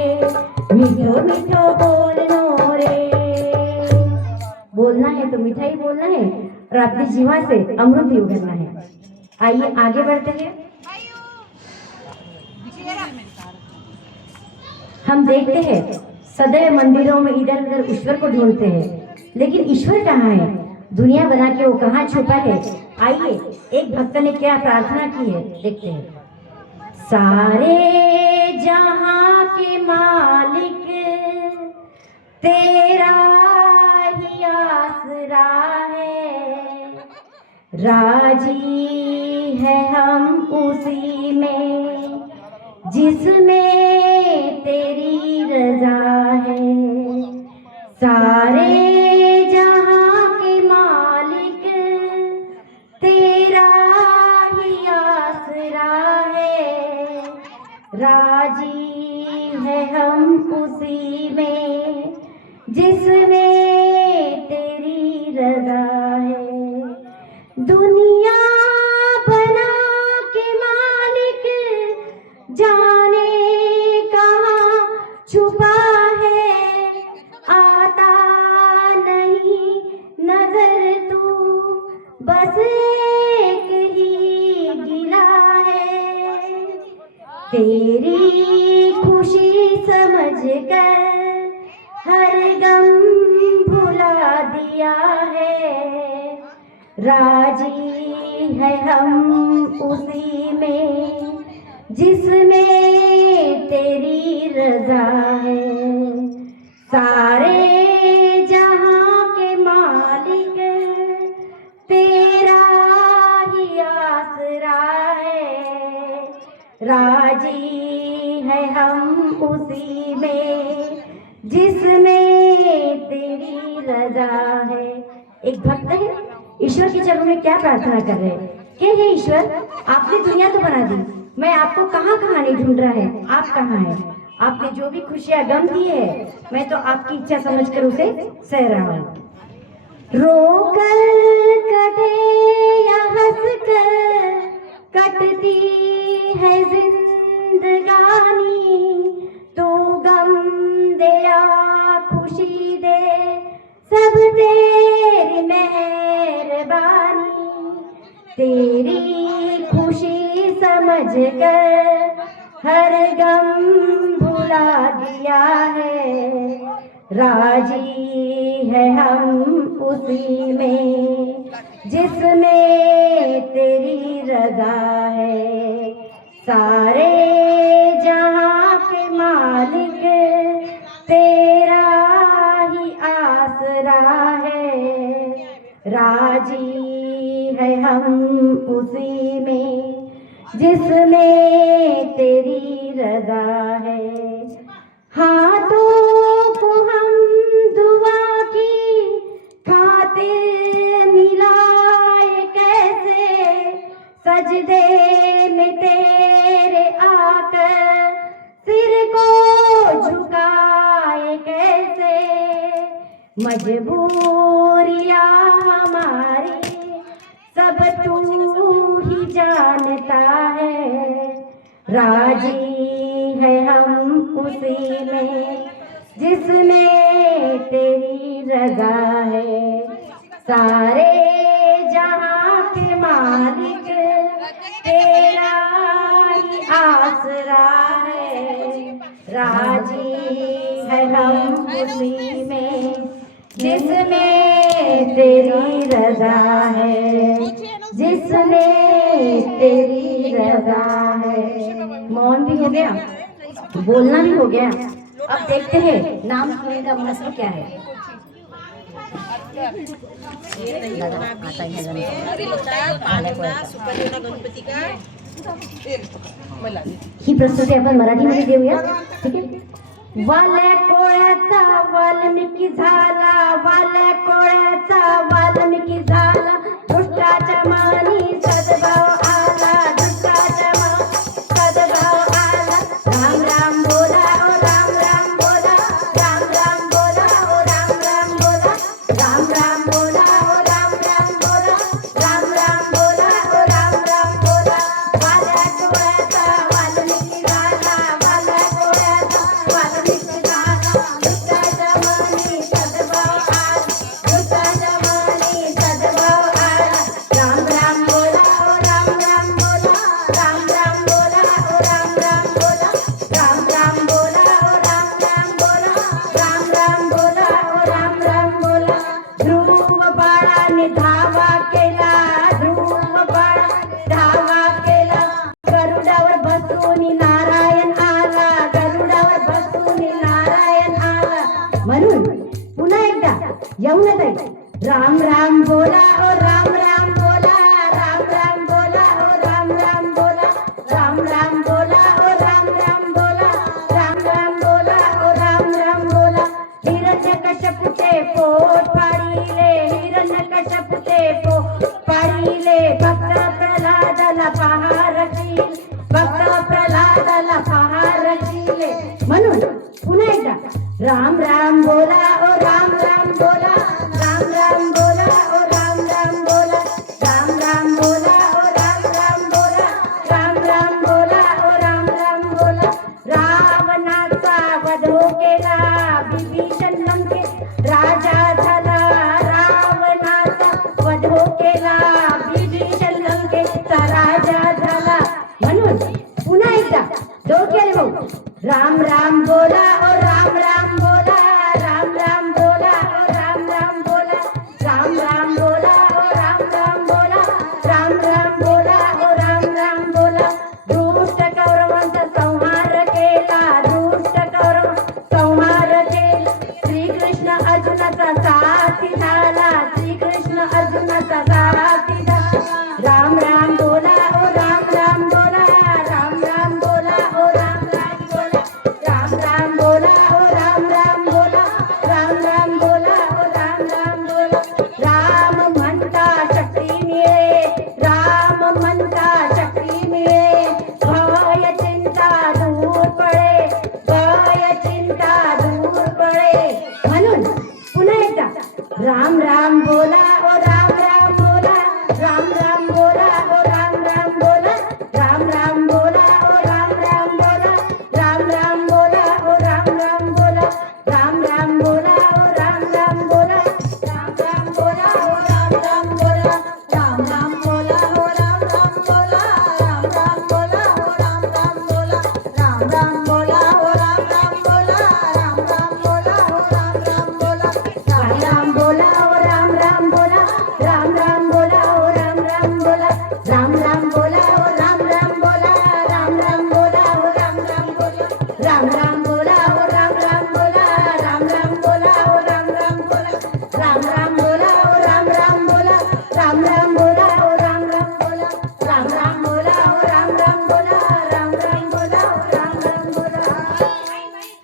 मीठो मीठो बोलनो रे। बोलना है तो मीठा ही बोलना है और अपनी जीवा से अमृत ही उगलना है। आइए आगे बढ़ते हैं। हम देखते हैं सदैव मंदिरों में इधर उधर ईश्वर को ढूंढते हैं, लेकिन ईश्वर कहाँ है? दुनिया बना के वो कहाँ छुपा है? आइए एक भक्त ने क्या प्रार्थना की है, देखते हैं। सारे जहां के मालिक तेरा ही आसरा है, राजी है हम उसी में जिसमें तेरी रजा है। सारे जहां के मालिक तेरा ही आसरा है, राजी है हम उसी में जिसमें तेरी रजा है। दुनिया बना के मालिक जाने कहाँ छुपा है, आता नहीं नजर तू बस एक ही गिला है। तेरी खुशी समझ कर हर गम भुला दिया है, राजी है हम उसी में जिसमें तेरी रजा है। सारे जहां के मालिक तेरा ही आसरा है, राजी है हम उसी में जिसमें तेरी रजा है। एक भक्त है ईश्वर के चरणों में क्या प्रार्थना कर रहे हैं कि हे ईश्वर, आपने दुनिया तो बना दी, मैं आपको कहाँ कहाँ नहीं ढूंढ रहा है, आप कहाँ हैं? आपने जो भी खुशियाँ गम दी है, मैं तो आपकी इच्छा समझकर उसे सह रहा हूँ। रोकर कटे या हंस कर कटती है जिंदगानी, तू गम दे या खुशी दे सब तेरी मेहरबानी। तेरी खुशी समझ कर हर गम भुला दिया है, राजी है हम उसी में जिसमें तेरी रजा है। सारे जहां के मालिक हम उसी में जिसमें तेरी रजा है। हाथों को हम दुआ की खातिर मिलाए कैसे, सजदे में तेरे आकर सिर को झुकाए कैसे। मजबूरियां हमारी सब तू ही जानता है, राजी है हम उसी में जिसमें तेरी रजा है। सारे जहां के मालिक तेरा ही आसरा है, राजी है हम उसी में जिसमें तेरी रजा है, जिसमें तेरी रजा है। मौन भी हो गया, बोलना भी हो गया। अब देखते हैं नाम सुनने का मसला क्या है। ही प्रस्तुती आपण मराठीमध्ये देऊया, ठीक आहे। वाल्या कोळ्याचा वाल्मिकी झाला, वाल्या कोळ्याचा वाल्मिकी झाला, दुष्टाच्या मानी सद्भाव आला, दुष्टाच्या मानी सद्भाव आला। राम राम बोला ओ राम राम बोला, राम राम बोला ओ राम राम बोला, राम राम बोला ओ राम राम बोला, राम राम बोला ओ राम राम बोला। वाल्या कोळ्याचा वाल्मिकी झाला, वाल्या कोळ्याचा वाल्मिकी झाला, दुष्टाच्या मानी सद्भाव आला, दुष्टाच्या मानी सद्भाव आला। राम राम बोला ओ राम राम बोला, राम राम बोला ओ राम राम बोला, राम राम बोला ओ राम राम बोला, राम राम बोला ओ राम राम बोला। ध्रुव बाळाने धावा केला, ध्रुव बाळाने धावा केला, गरुडावर बसून नारायण आला, गरुडावर बसून नारायण आला। म्हणून पुन्हा एकदा येऊनच आहे, राम राम बोला ओ राम राम बोला, राम राम बोला ओ राम राम बोला, राम राम बोला ओ राम राम बोला, राम राम बोला ओ राम राम बोला। हिरण्यकश्यपूचे पोट फाडिले, हिरण्यकश्यपूचे पोट फाडिले, भक्त प्रल्हादाला पहार केले, भक्त प्रल्हादाला पहार केले। म्हणून पुन्हा एकदा राम राम बोला ओ राम राम बोला, राम राम बोला ओ राम राम बोला, राम राम बोला ओ राम राम बोला, राम राम बोला ओ राम राम बोला। रावणाचा वध केला, विभीषण लंकेत राजा झाला, रावणाचा वध केला, विभीषण लंकेचा राजा झाला। म्हणून पुन्हा एकदा डोक्याने भाऊ, राम राम बोला ओ राम राम बोला, राम राम बोला ओ राम राम बोला, राम राम बोला ओ राम राम बोला, राम राम बोला ओ राम राम बोला। दुष्ट कौरवांचा संहार केला, दुष्ट कौरव संहार केला, श्रीकृष्ण अर्जुनाचा साथी झाला, श्रीकृष्ण अर्जुनाचा साथी झाला। राम राम बोला ओ राम राम बोला, राम राम बोला ओ राम राम बोला, राम राम बोला ओ राम राम बोला, राम राम बोला ओ राम राम बोला। राम म्हणता शक्ती मिळे, राम म्हणता शक्ती मिळे, भय चिंता दूर पळे, भय चिंता दूर पळे। म्हणून पुन्हा एकदा राम राम बोला ओ राम राम बोला, राम राम बोला ओ राम राम बोला, राम राम बोला ओ राम राम बोला, राम राम बोला ओ राम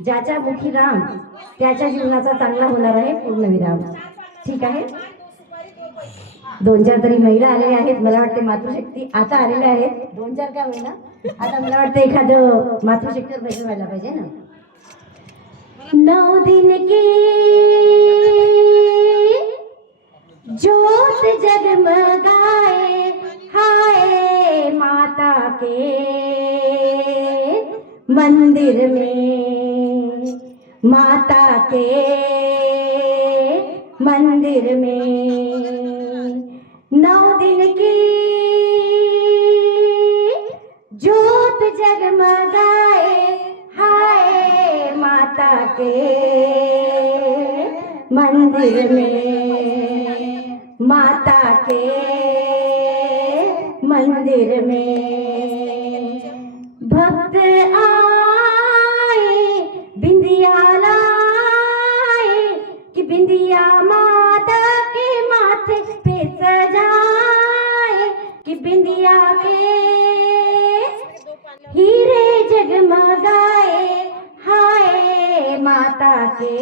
ज्याच्या मुखी राम त्याच्या जीवनाचा चांगला होणार आहे पूर्णविराम. ठीक आहे. 2-4 तरी महिला आलेल्या आहेत. मला वाटते मातृशक्ती आता आलेल्या आहेत. 2-4 का होईना. आता मला वाटतं एखादं मातृशक्तीवर भजन व्हायला पाहिजे ना. 9 दिन की ज्योत जगमगाए हाय माता के मंदिर में, माता के मंदिर में 9 दिन की ज्योत जगमगाए हाय माता के मंदिर में, माता के मंदिर में भक्त आए बिंदिया लाए कि बिंदिया माता के माथे पे सजाए कि बिंदिया के हीरे जगमगाए हाय माता के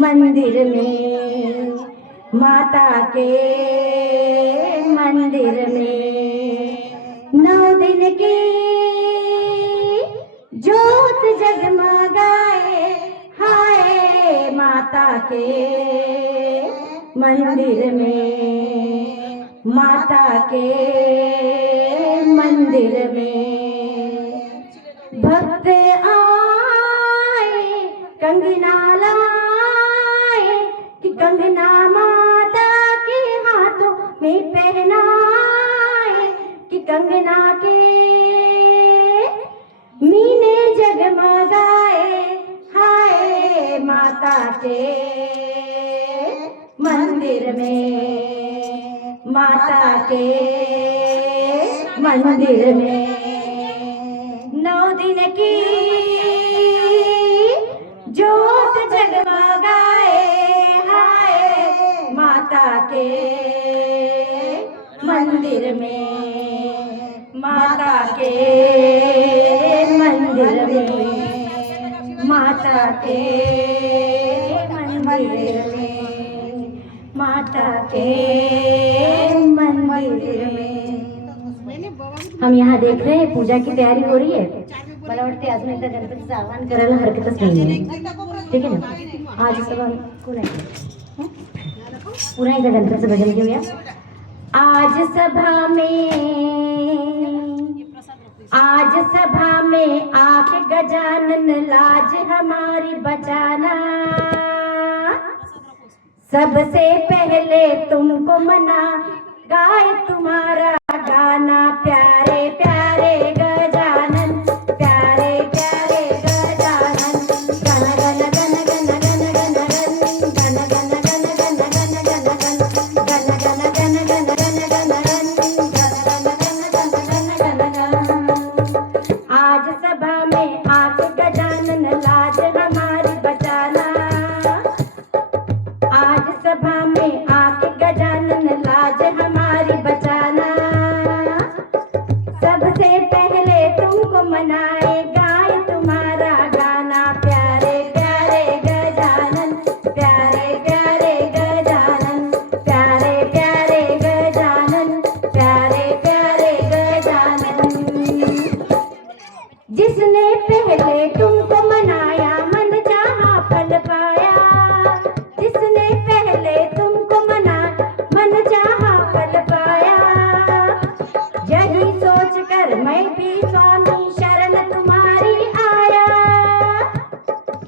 मंदिर में, माता के मंदिर में 9 दिन की ज्योत जगमगाए हाय माता के मंदिर में, माता के मंदिर में भक्त आए कंगना लाए कि कंगना माता के हाथों में पहनाए कि कंगना के मीने जगमगाए हाय माता के मंदिर में, माता के मंदिर में 9 दिन की ज्योत जगमगाए हाय माता के मंदिर में, माता के मंदिर में, माता के मंदिर में, माता के मंदिर में. हम यहाँ देख रहे हैं पूजा की तयारी हो रही है. मला वाटते अजून एकदा गणपतीचं आवाहन करायला हरकतच नाही. ठीक आहे ना. आज सभा कोण आहे पुन्हा एकदा गणपतीचं भजन घेऊया. आज सभा में आके गजानन लाज हमारी बचाना. सबसे पहले तुमको मना गाए तुम्हारा गाना. प्यारे प्यारे गजानन, प्यारे प्यारे गजानन. गण गण गण गण गण गण गण, गण गण गण गण गण गण गण, गण गण गण गण गण गण, गण गण गण गण गण. आज सभा में आके गजानन लाज हमारी बचाना. आज सभा में आके गजानन लाज हमारी बचाना. सबसे पहले तुमको मनाए गाए तुम्हारा गाना. प्यारे प्यारे गजानन, प्यारे प्यारे गजानन, प्यारे प्यारे गजानन, प्यारे प्यारे गजानन. जिसने पहले तुमको मनाया मन चाहा फल पाया. जिसने पहले तुमको मना मन चाहा फल पाया. यही सोच कर मैं भी स्वामी शरण तुम्हारी आया.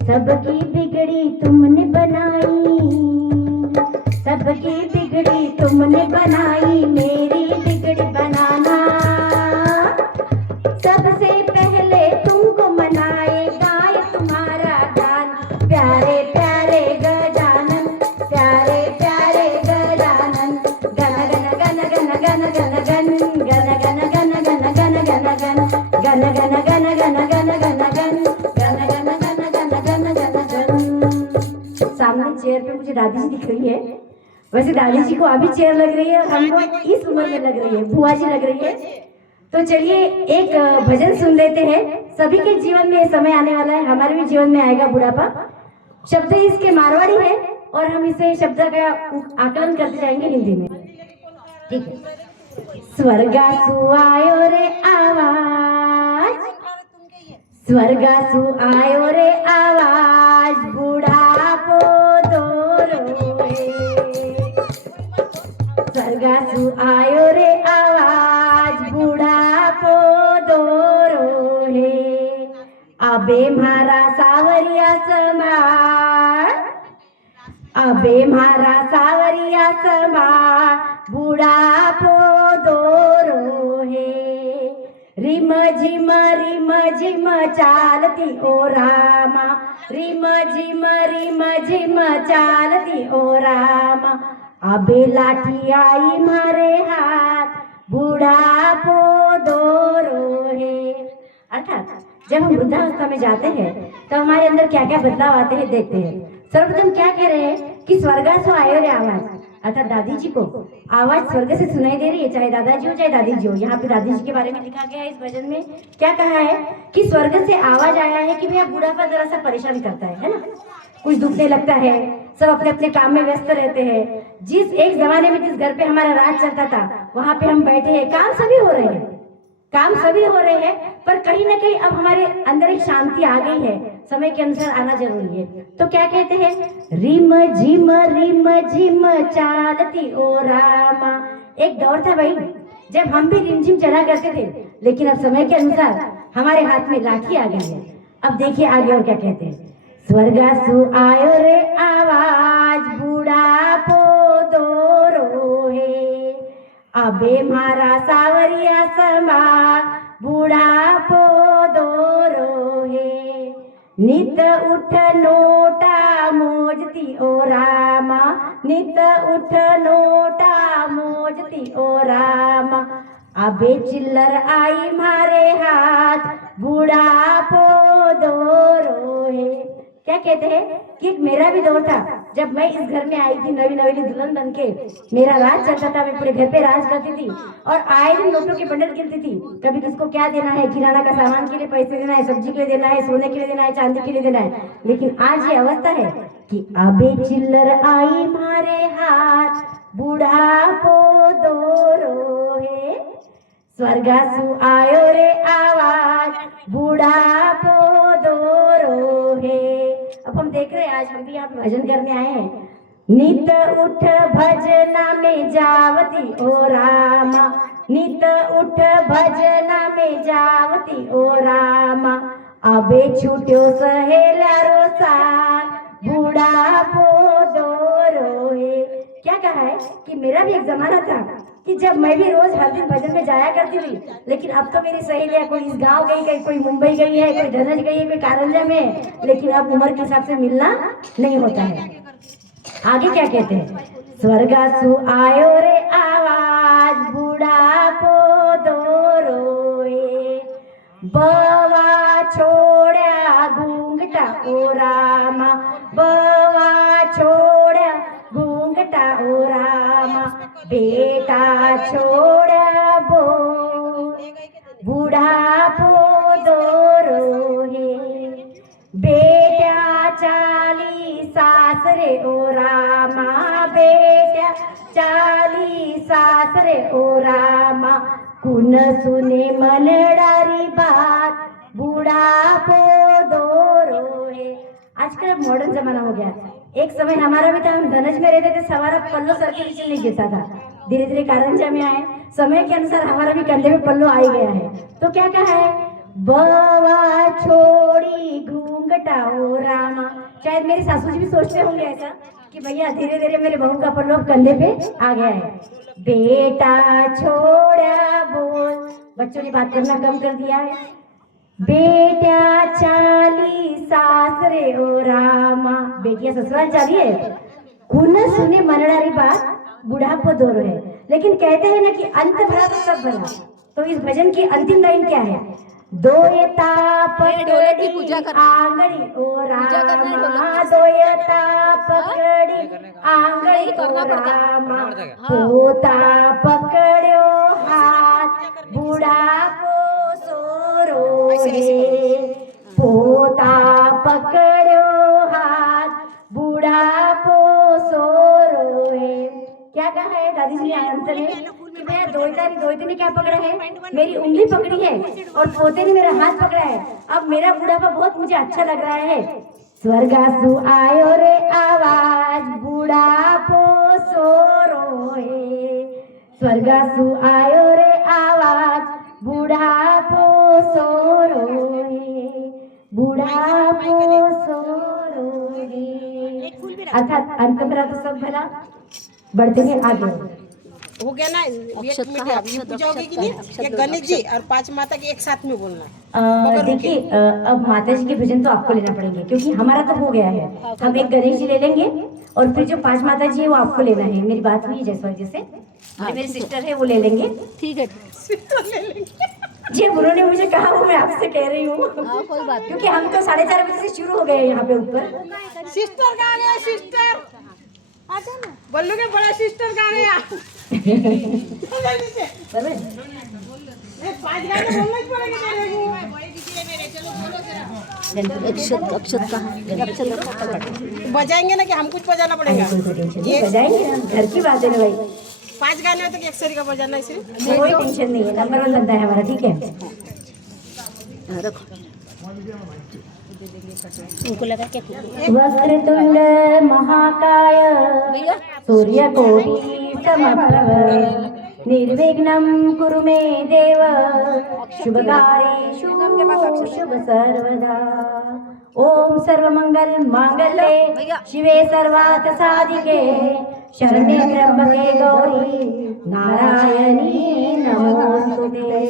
सबकी बिगड़ी तुमने बनाई, सबकी बिगड़ी तुमने बनाई. मेरी बिगड़ी बनाना. सबसे पहले तुमको मनाए गाए तुम्हारा गान. प्यारे प्यारे गजानन, प्यारे प्यारे गजानन. गण गण गण गण गण गण गण, गण गण गण गण गण गण गण, गण गण गण गण गण गण गण, गण गण गण गण गण गण गण. सामने चेयर पे मुझे दादी जी दिख रही है. वैसे दादी जी को अभी चेयर लग रही है, हमको इस उम्र में लग रही है, बुआ जी लग रही है. तो चलिए एक भजन सुन लेते हैं। सभी के जीवन में ये समय आने वाला है, हमारे भी जीवन में आएगा बुढ़ापा। शब्द इसके मारवाड़ी है और हम इसे शब्द का आकलन करते जाएंगे हिंदी में, ठीक है। स्वर्गासु आयो रे आवाज, स्वर्गासु आयो रे आवाज, बुढ़ापो दोरो है। स्वर्गासु आयो रे आवाज, बुढ़ापो दोरो है। अबे मारा सावरिया संभाळ, अबे मारा सावरिया संभाळ, बुढ़ापो दोरो है। रिम झिम चालती ओ रामा, रिम झिम चालती ओ रामा। अबे लाठी आई मारे हाथ, बुढ़ापो दोरो है। अर्थात जब हम वृद्धावस्था में जाते हैं तो हमारे अंदर क्या क्या बदलाव आते हैं देखते हैं। सर्वप्रथम क्या कह रहे हैं कि स्वर्गासु आयो रे आवाज, अर्थात दादी जी को आवाज स्वर्ग से सुनाई दे रही है, चाहे दादाजी हो चाहे दादी जी हो। यहाँ पे दादी जी के बारे में लिखा गया है इस भजन में। क्या कहा है कि स्वर्ग से आवाज आया है कि भैया बुढ़ापा जरा सा परेशान करता है ना, कुछ दुखने लगता है, सब अपने अपने काम में व्यस्त रहते हैं। जिस एक जमाने में जिस घर पे हमारा राज चलता था वहां पे हम बैठे हैं, काम सभी हो रहे हैं, काम सभी हो रहे हैं, पर कहीं ना कहीं अब हमारे अंदर एक शांति आ गई है, समय के अनुसार आना जरूरी है। तो क्या कहते हैं, रिम झिम चालती ओ रामा। एक दौर था भाई जब हम भी रिमझिम चला करते थे, लेकिन अब समय के अनुसार हमारे हाथ में लाठी आ गई है। अब देखिए आगे और क्या कहते हैं, स्वर्गासु आयो रे आवाज, बुढ़ापो दोरो है। अबे मारा सावरिया संभाळ, बुढ़ापो दोरो है। नित उठ नोटा मोजती ओ रामा, नित उठ नोटा मोजती ओ रामा। अबे चिल्लर आई मारे हाथ, बुढ़ापो दोरो है। क्या कहते हैं कि मेरा भी दौर था जब मैं इस घर में आई थी नवी नवेली दुल्हन बन के, मेरा राज चलता था, मैं पूरे घर पे राज करती थी और आए दिन नोटों के बंडल गिनती थी। कभी किसको क्या देना है, किराना का सामान के लिए पैसे देना है, सब्जी के लिए देना है, सोने के लिए देना है, चांदी के लिए देना है। लेकिन आज ये अवस्था है कि अबे चिल्लर आई मारे हाथ, बुढ़ापो दोरो है। स्वर्गासु आयो रे आवाज, बुढ़ापो दोरो है। अब हम देख रहे हैं, आज हम भी यहाँ पे भजन करने आए हैं। नित उठ भजना में जावती ओ रामा, नित उठ भजना में जावती ओ रामा। अबे छूट्यो सहेला रो साथ, बुढ़ापो दोरो है। क्या कहा है कि मेरा भी एक जमाना था कि जब मैं भी रोज हर दिन भजन में जाया करती थी, लेकिन अब तो मेरी सहेलियां कोई इस गांव गई, कोई मुंबई गई है, कोई धनज गई है, कोई कारंजा में है, लेकिन अब उम्र के हिसाब से मिलना नहीं होता है। आगे क्या कहते हैं, स्वर्गासु आयो रे आवाज, बुढ़ापो दोरो है। बवा छोड़ा घूंघटा ओ रामा, बवा छोड़ा घूंघटा ओ रामा। बेटा छोड़ा बो, बुढ़ापो दोरो है। बेटा चाली सासरे ओ रामा, बेटा चाली सासरे ओ रामा। कुन सुने मनडारी बात, बुढ़ापो दोरो है। आजकल अब मॉडर्न जमाना हो गया। एक समय हमारा भी था, हम धनज में रहते थे, सवारा पल्लो सर के नीचे नहीं गिरता था। धीरे धीरे कारंजा में आए, समय के अनुसार हमारा भी कंधे में पल्लो आ गया है। तो क्या कहा है, बवा छोड़ी घूंघटा ओ रामा। शायद मेरी सासू जी भी सोचते होंगे ऐसा कि भैया धीरे धीरे मेरे बहू का पल्लो कंधे पे आ गया है। बेटा छोड़ा बोल, बच्चों ने बात करना कम कर दिया है। बेटा चाली सासरे ओ रामा, बेटियां ससुराल चाली है। कुन सुने मनडारी बात, बुढ़ापो दोरो है। लेकिन कहते हैं ना कि अंत भला तो सब भला। तो इस भजन की अंतिम लाइन क्या है, दोयता ढोलक की पकड़ी पूजा करना। आंगड़ी ओ पूजा करना है रामा, ढोलक की। दोयता पकड़ी आंगड़ी करना ओ पड़ता है। रामा, हाँ। पोता पकड़ो हाथ बूढ़ा को सोरो हे, पोता पकड़ो हाथ बूढ़ा को सोरो है। क्या कहा है दादी जी ने अंत में कि मैं दोयते ने क्या पकड़ा है, मेरी उंगली पकड़ी है और पोते ने मेरा हाथ पकड़ा है। अब मेरा बुढ़ापा बहुत मुझे अच्छा लग रहा है। स्वर्गासु आयो रे आवाज बुढ़ापो सोरो है, स्वर्गासु आयो रे आवाज बुढ़ापो सोरो है, बुढ़ापो सोरो है। अर्थात अंत मेरा तो सब भला, बढ़ते हैं आगे। हो गया ना। अक्षत मिनट कहा, अभी अक्षत, पूजा होगी कि अक्षत नहीं? कहा, ये अक्षत, गणेश जी और 5 माता के एक साथ में बोलना। देखिए अब माता जी के भजन तो आपको लेना पड़ेंगे क्योंकि हमारा तो हो गया है। हम एक गणेश जी ले लेंगे और फिर जो 5 माता जी है वो आपको लेना है। मेरी बात हुई है जयसवाल जी से, जो मेरी सिस्टर है वो ले लेंगे। ठीक है। जी उन्होंने मुझे कहा, वो मैं आपसे कह रही हूँ हाँ कोई बात नहीं। क्योंकि हम तो 4:30 बजे से शुरू हो गए हैं यहाँ पे ऊपर। सिस्टर गा रहे हैं, सिस्टर बोलो के बड़ा सिस्टर गा रहे हैं। बराबर? 5 गाने बोलना ही पड़ेगा तेरे को। अक्षत, अक्षत कहा, अक्षत बजाएंगे ना कि हम कुछ बजाना पड़ेगा। कोई टेंशन नहीं, बजाएंगे हम, घर की बात है ना भाई, 5 गाने हो तो एक सरी का बजाना इसे। कोई टेंशन नहीं है। नंबर 1 बनता है हमारा, ठीक है। रखो। उनको लगा क्या वक्रतुंड महाकाय भैया सूर्यकोटि समप्रभ निर्विघ्नं कुरु मे देव शुभकार्येषु शुभ सर्वदा। ओम सर्वमंगल मांगल्ये शिवे सर्वार्थ साधिके शरण्ये त्र्यंबके गौरी नारायणी नमोस्तुते।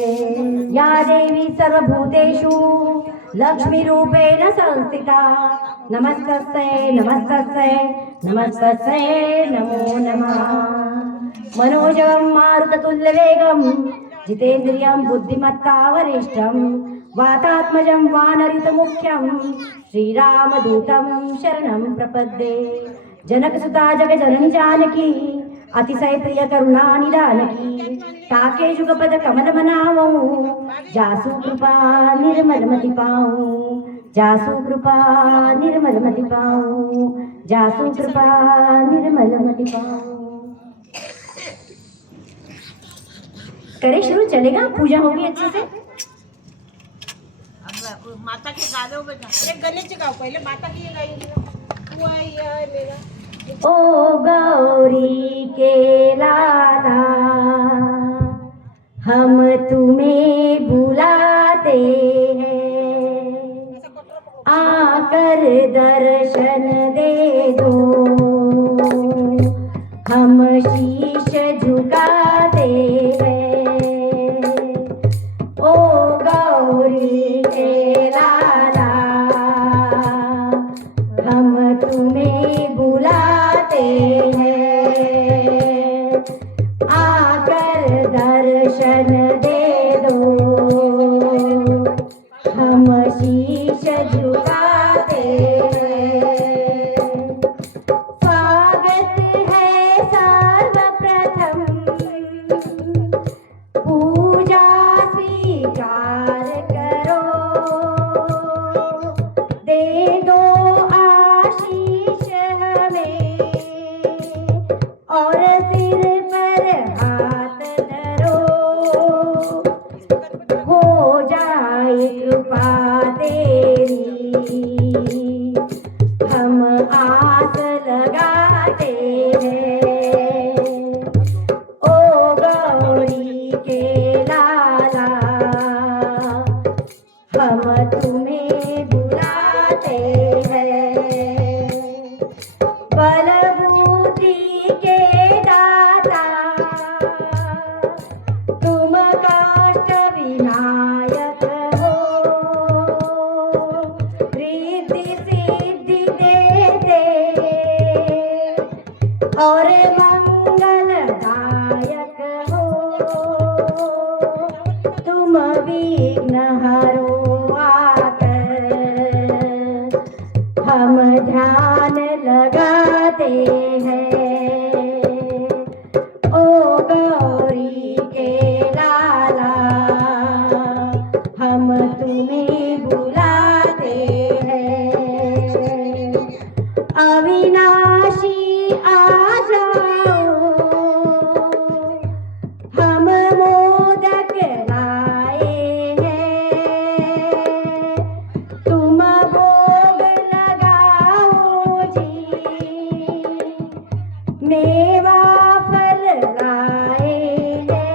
या देवी सर्वभूतेषु लक्ष्मी रूपेण संस्थिता नमस्तस्यै नमस्तस्यै नमस्तस्यै नमो नमः। मनोजवं मारुततुल्यवेगं जितेन्द्रियं बुद्धिमत्तावरिष्ठं वातात्मजं वानरितमुख्यं श्रीरामदूतं शरणं प्रपद्ये। जनकसुता जगजननी जानकी अतिशय प्रिय करुणा निदान की ताके जुगपद कमल मनावूं जासु कृपा निर्मल मति पाऊं, जासु कृपा निर्मल मति पाऊं, जासु कृपा निर्मल मति पाऊं। करे शुरू, चलेगा? पूजा होगी अच्छे से। अब माता के गा दो बेटा। एक गणेश जी गाओ पहले, माता की ये गाएंगे। वो आई है मेरा। ओ गौरी के लाला हम तुम्हें बुलाते हैं, आकर दर्शन दे दो, हम शीश झुकाते हैं। ओ गौरी के लाला हम तुम्हें बुलाते हैं, आकर दर्शन दे दो, हम शीश झुकाते हैं। स्वागत है सर्वप्रथम, पूजा स्वीकार करो, दे दो आशीष हमें और सिर पर हाथ धरो। हम ध्यान लगाते हैं ओ गौरी के लाला, हम तुम्हें बुलाते हैं। अविनाशी आ जाओ, हम मोदक लाए हैं, तुम भोग लगाओ जी, मेवा फल लाए हैं,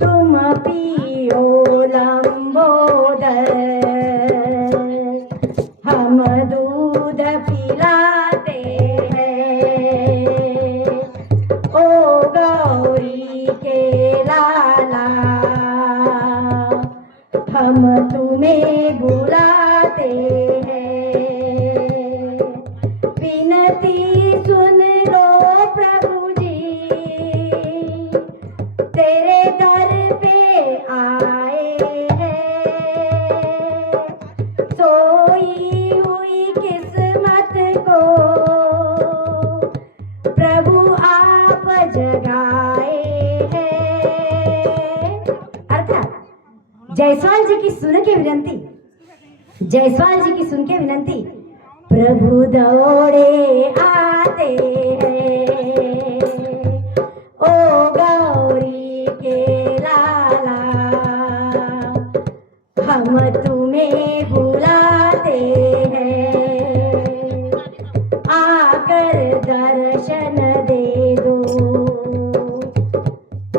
तुम पियो लंबोदर, हम दूध पिलाते हैं ओ गौरी के लाला, हम तुम्हें बुलाते हैं। विनती सुन लो प्रभु जी, तेरे दर पे आए हैं, सोई हुई किस्मत को प्रभु आप जगाए हैं। अर्थात जायसवाल जी की सुन के विनती, जायसवाल जी की सुन के विनंती, प्रभु दौड़े आते हैं ओ गौरी के लाला, हम तुम्हें बुलाते हैं, आकर दर्शन दे दो,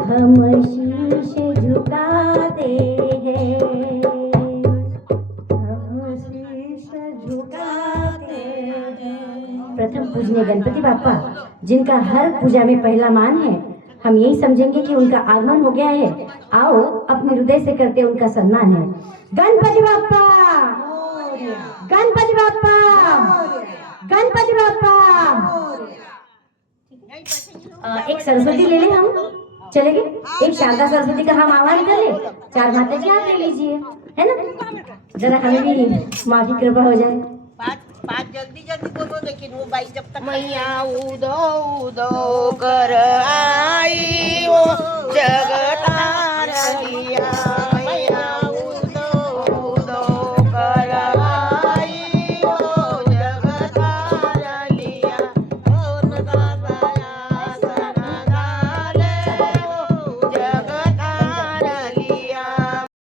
हम शीश झुकाते हैं, हम शीश झुकाते हैं। प्रथम पूजनीय गणपति बाप्पा, जिनका हर पूजा में पहला मान है, हम यही समझेंगे कि उनका आगमन हो गया है। आओ अपने हृदय से करते उनका सम्मान है। गणपति बाप्पा, गणपति बाप्पा, गणपति बाप्पा। एक सरस्वती ले ले, हम चलेंगे। एक शारदा सरस्वती का हम आह्वान कर ले, चार माता जी आप ले लीजिए, है ना, जरा हमें भी माँ की कृपा हो जाए। पाँच जल्दी जल्दी बोलो, लेकिन वो बाई जब तक मैया उदो उदो कर आई वो जगतार दिया।